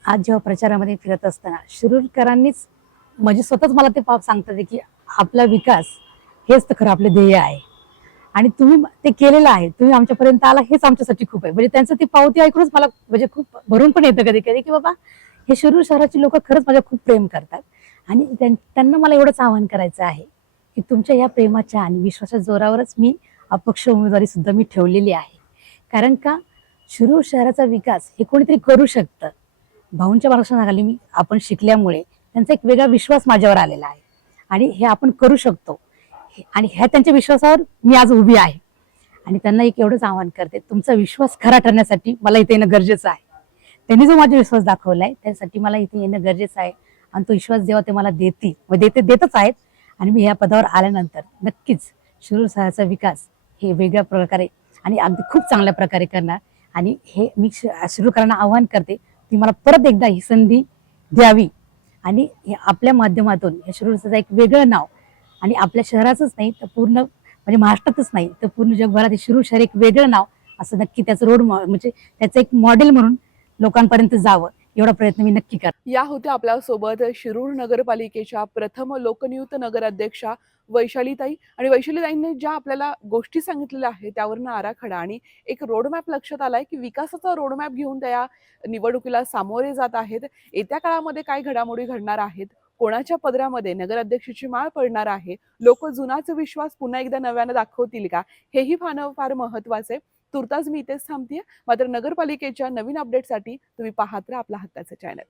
आज जेव्हा प्रचारामध्ये फिरत असताना शिरूरकरांनीच म्हणजे स्वतःच मला ते सांगतात की आपला विकास हेच तर खरं आपलं ध्येय आहे आणि तुम्ही ते केलेलं आहे, तुम्ही आमच्यापर्यंत आला हेच आमच्यासाठी खूप आहे. म्हणजे त्यांचं ती पावती ऐकूनच मला म्हणजे खूप भरून पण येतं कधी कधी की बाबा हे शिरूर शहराची लोक खरंच माझ्या खूप प्रेम करतात. आणि त्यांना मला एवढंच आवाहन करायचं आहे की तुमच्या या प्रेमाच्या आणि विश्वासाच्या जोरावरच मी अपक्ष उमेदवारी सुद्धा मी ठेवलेली आहे. कारण का शिरूर शहराचा विकास हे कोणीतरी करू शकतं. भाऊंच्या मार्गदर्शनाखाली मी आपण शिकल्यामुळे त्यांचा एक वेगळा विश्वास माझ्यावर आलेला आहे आणि हे आपण करू शकतो. आणि ह्या त्यांच्या विश्वासावर मी आज उभी आहे. आणि त्यांना एक एवढंच आवाहन करते, तुमचा विश्वास खरा ठरण्यासाठी मला इथे येणं गरजेचं आहे. त्यांनी जो माझा विश्वास दाखवलाय त्यासाठी मला इथे येणं गरजेचं आहे. आणि तो विश्वास जेव्हा ते मला देतच आहेत आणि मी ह्या पदावर आल्यानंतर नक्कीच शिरूर शहराचा विकास हे वेगळ्या प्रकारे आणि अगदी खूप चांगल्या प्रकारे करणार. आणि हे मी शिरूरकरांना आवाहन करते, ती मला परत एकदा ही संधी द्यावी आणि आपल्या माध्यमातून या शिरूरचं एक वेगळं नाव आणि आपल्या शहराचंच नाही तर पूर्ण म्हणजे महाराष्ट्रातच नाही तर पूर्ण जगभरात हे शिरूर शहर एक वेगळं नाव असं नक्की त्याचं रोड म्हणजे त्याचं एक मॉडेल म्हणून लोकांपर्यंत जावं एवढा प्रयत्न मी नक्की करते. या होत्या आपल्या सोबत शिरूर नगरपालिकेच्या प्रथम लोकनियुक्त नगराध्यक्षा वैशालीताई. आणि वैशालीताईंनी ज्या आपल्याला गोष्टी सांगितलेल्या आहेत त्यावरनं आराखडा आणि एक रोडमॅप लक्षात आलाय की विकासाचा रोडमॅप घेऊन त्या निवडणुकीला सामोरे जात आहेत. येत्या काळामध्ये काय घडामोडी घडणार आहेत, कोणाच्या पदरामध्ये नगराध्यक्षाची माळ पडणार आहे, लोक जुनाच विश्वास पुन्हा एकदा नव्यानं दाखवतील का, हेही फार महत्वाचं आहे. तुर्तास मी इथेच थांबतीये. मात्र नगरपालिकेच्या नवीन अपडेटसाठी तुम्ही पाहत राहा आपला हक्काचं चॅनल.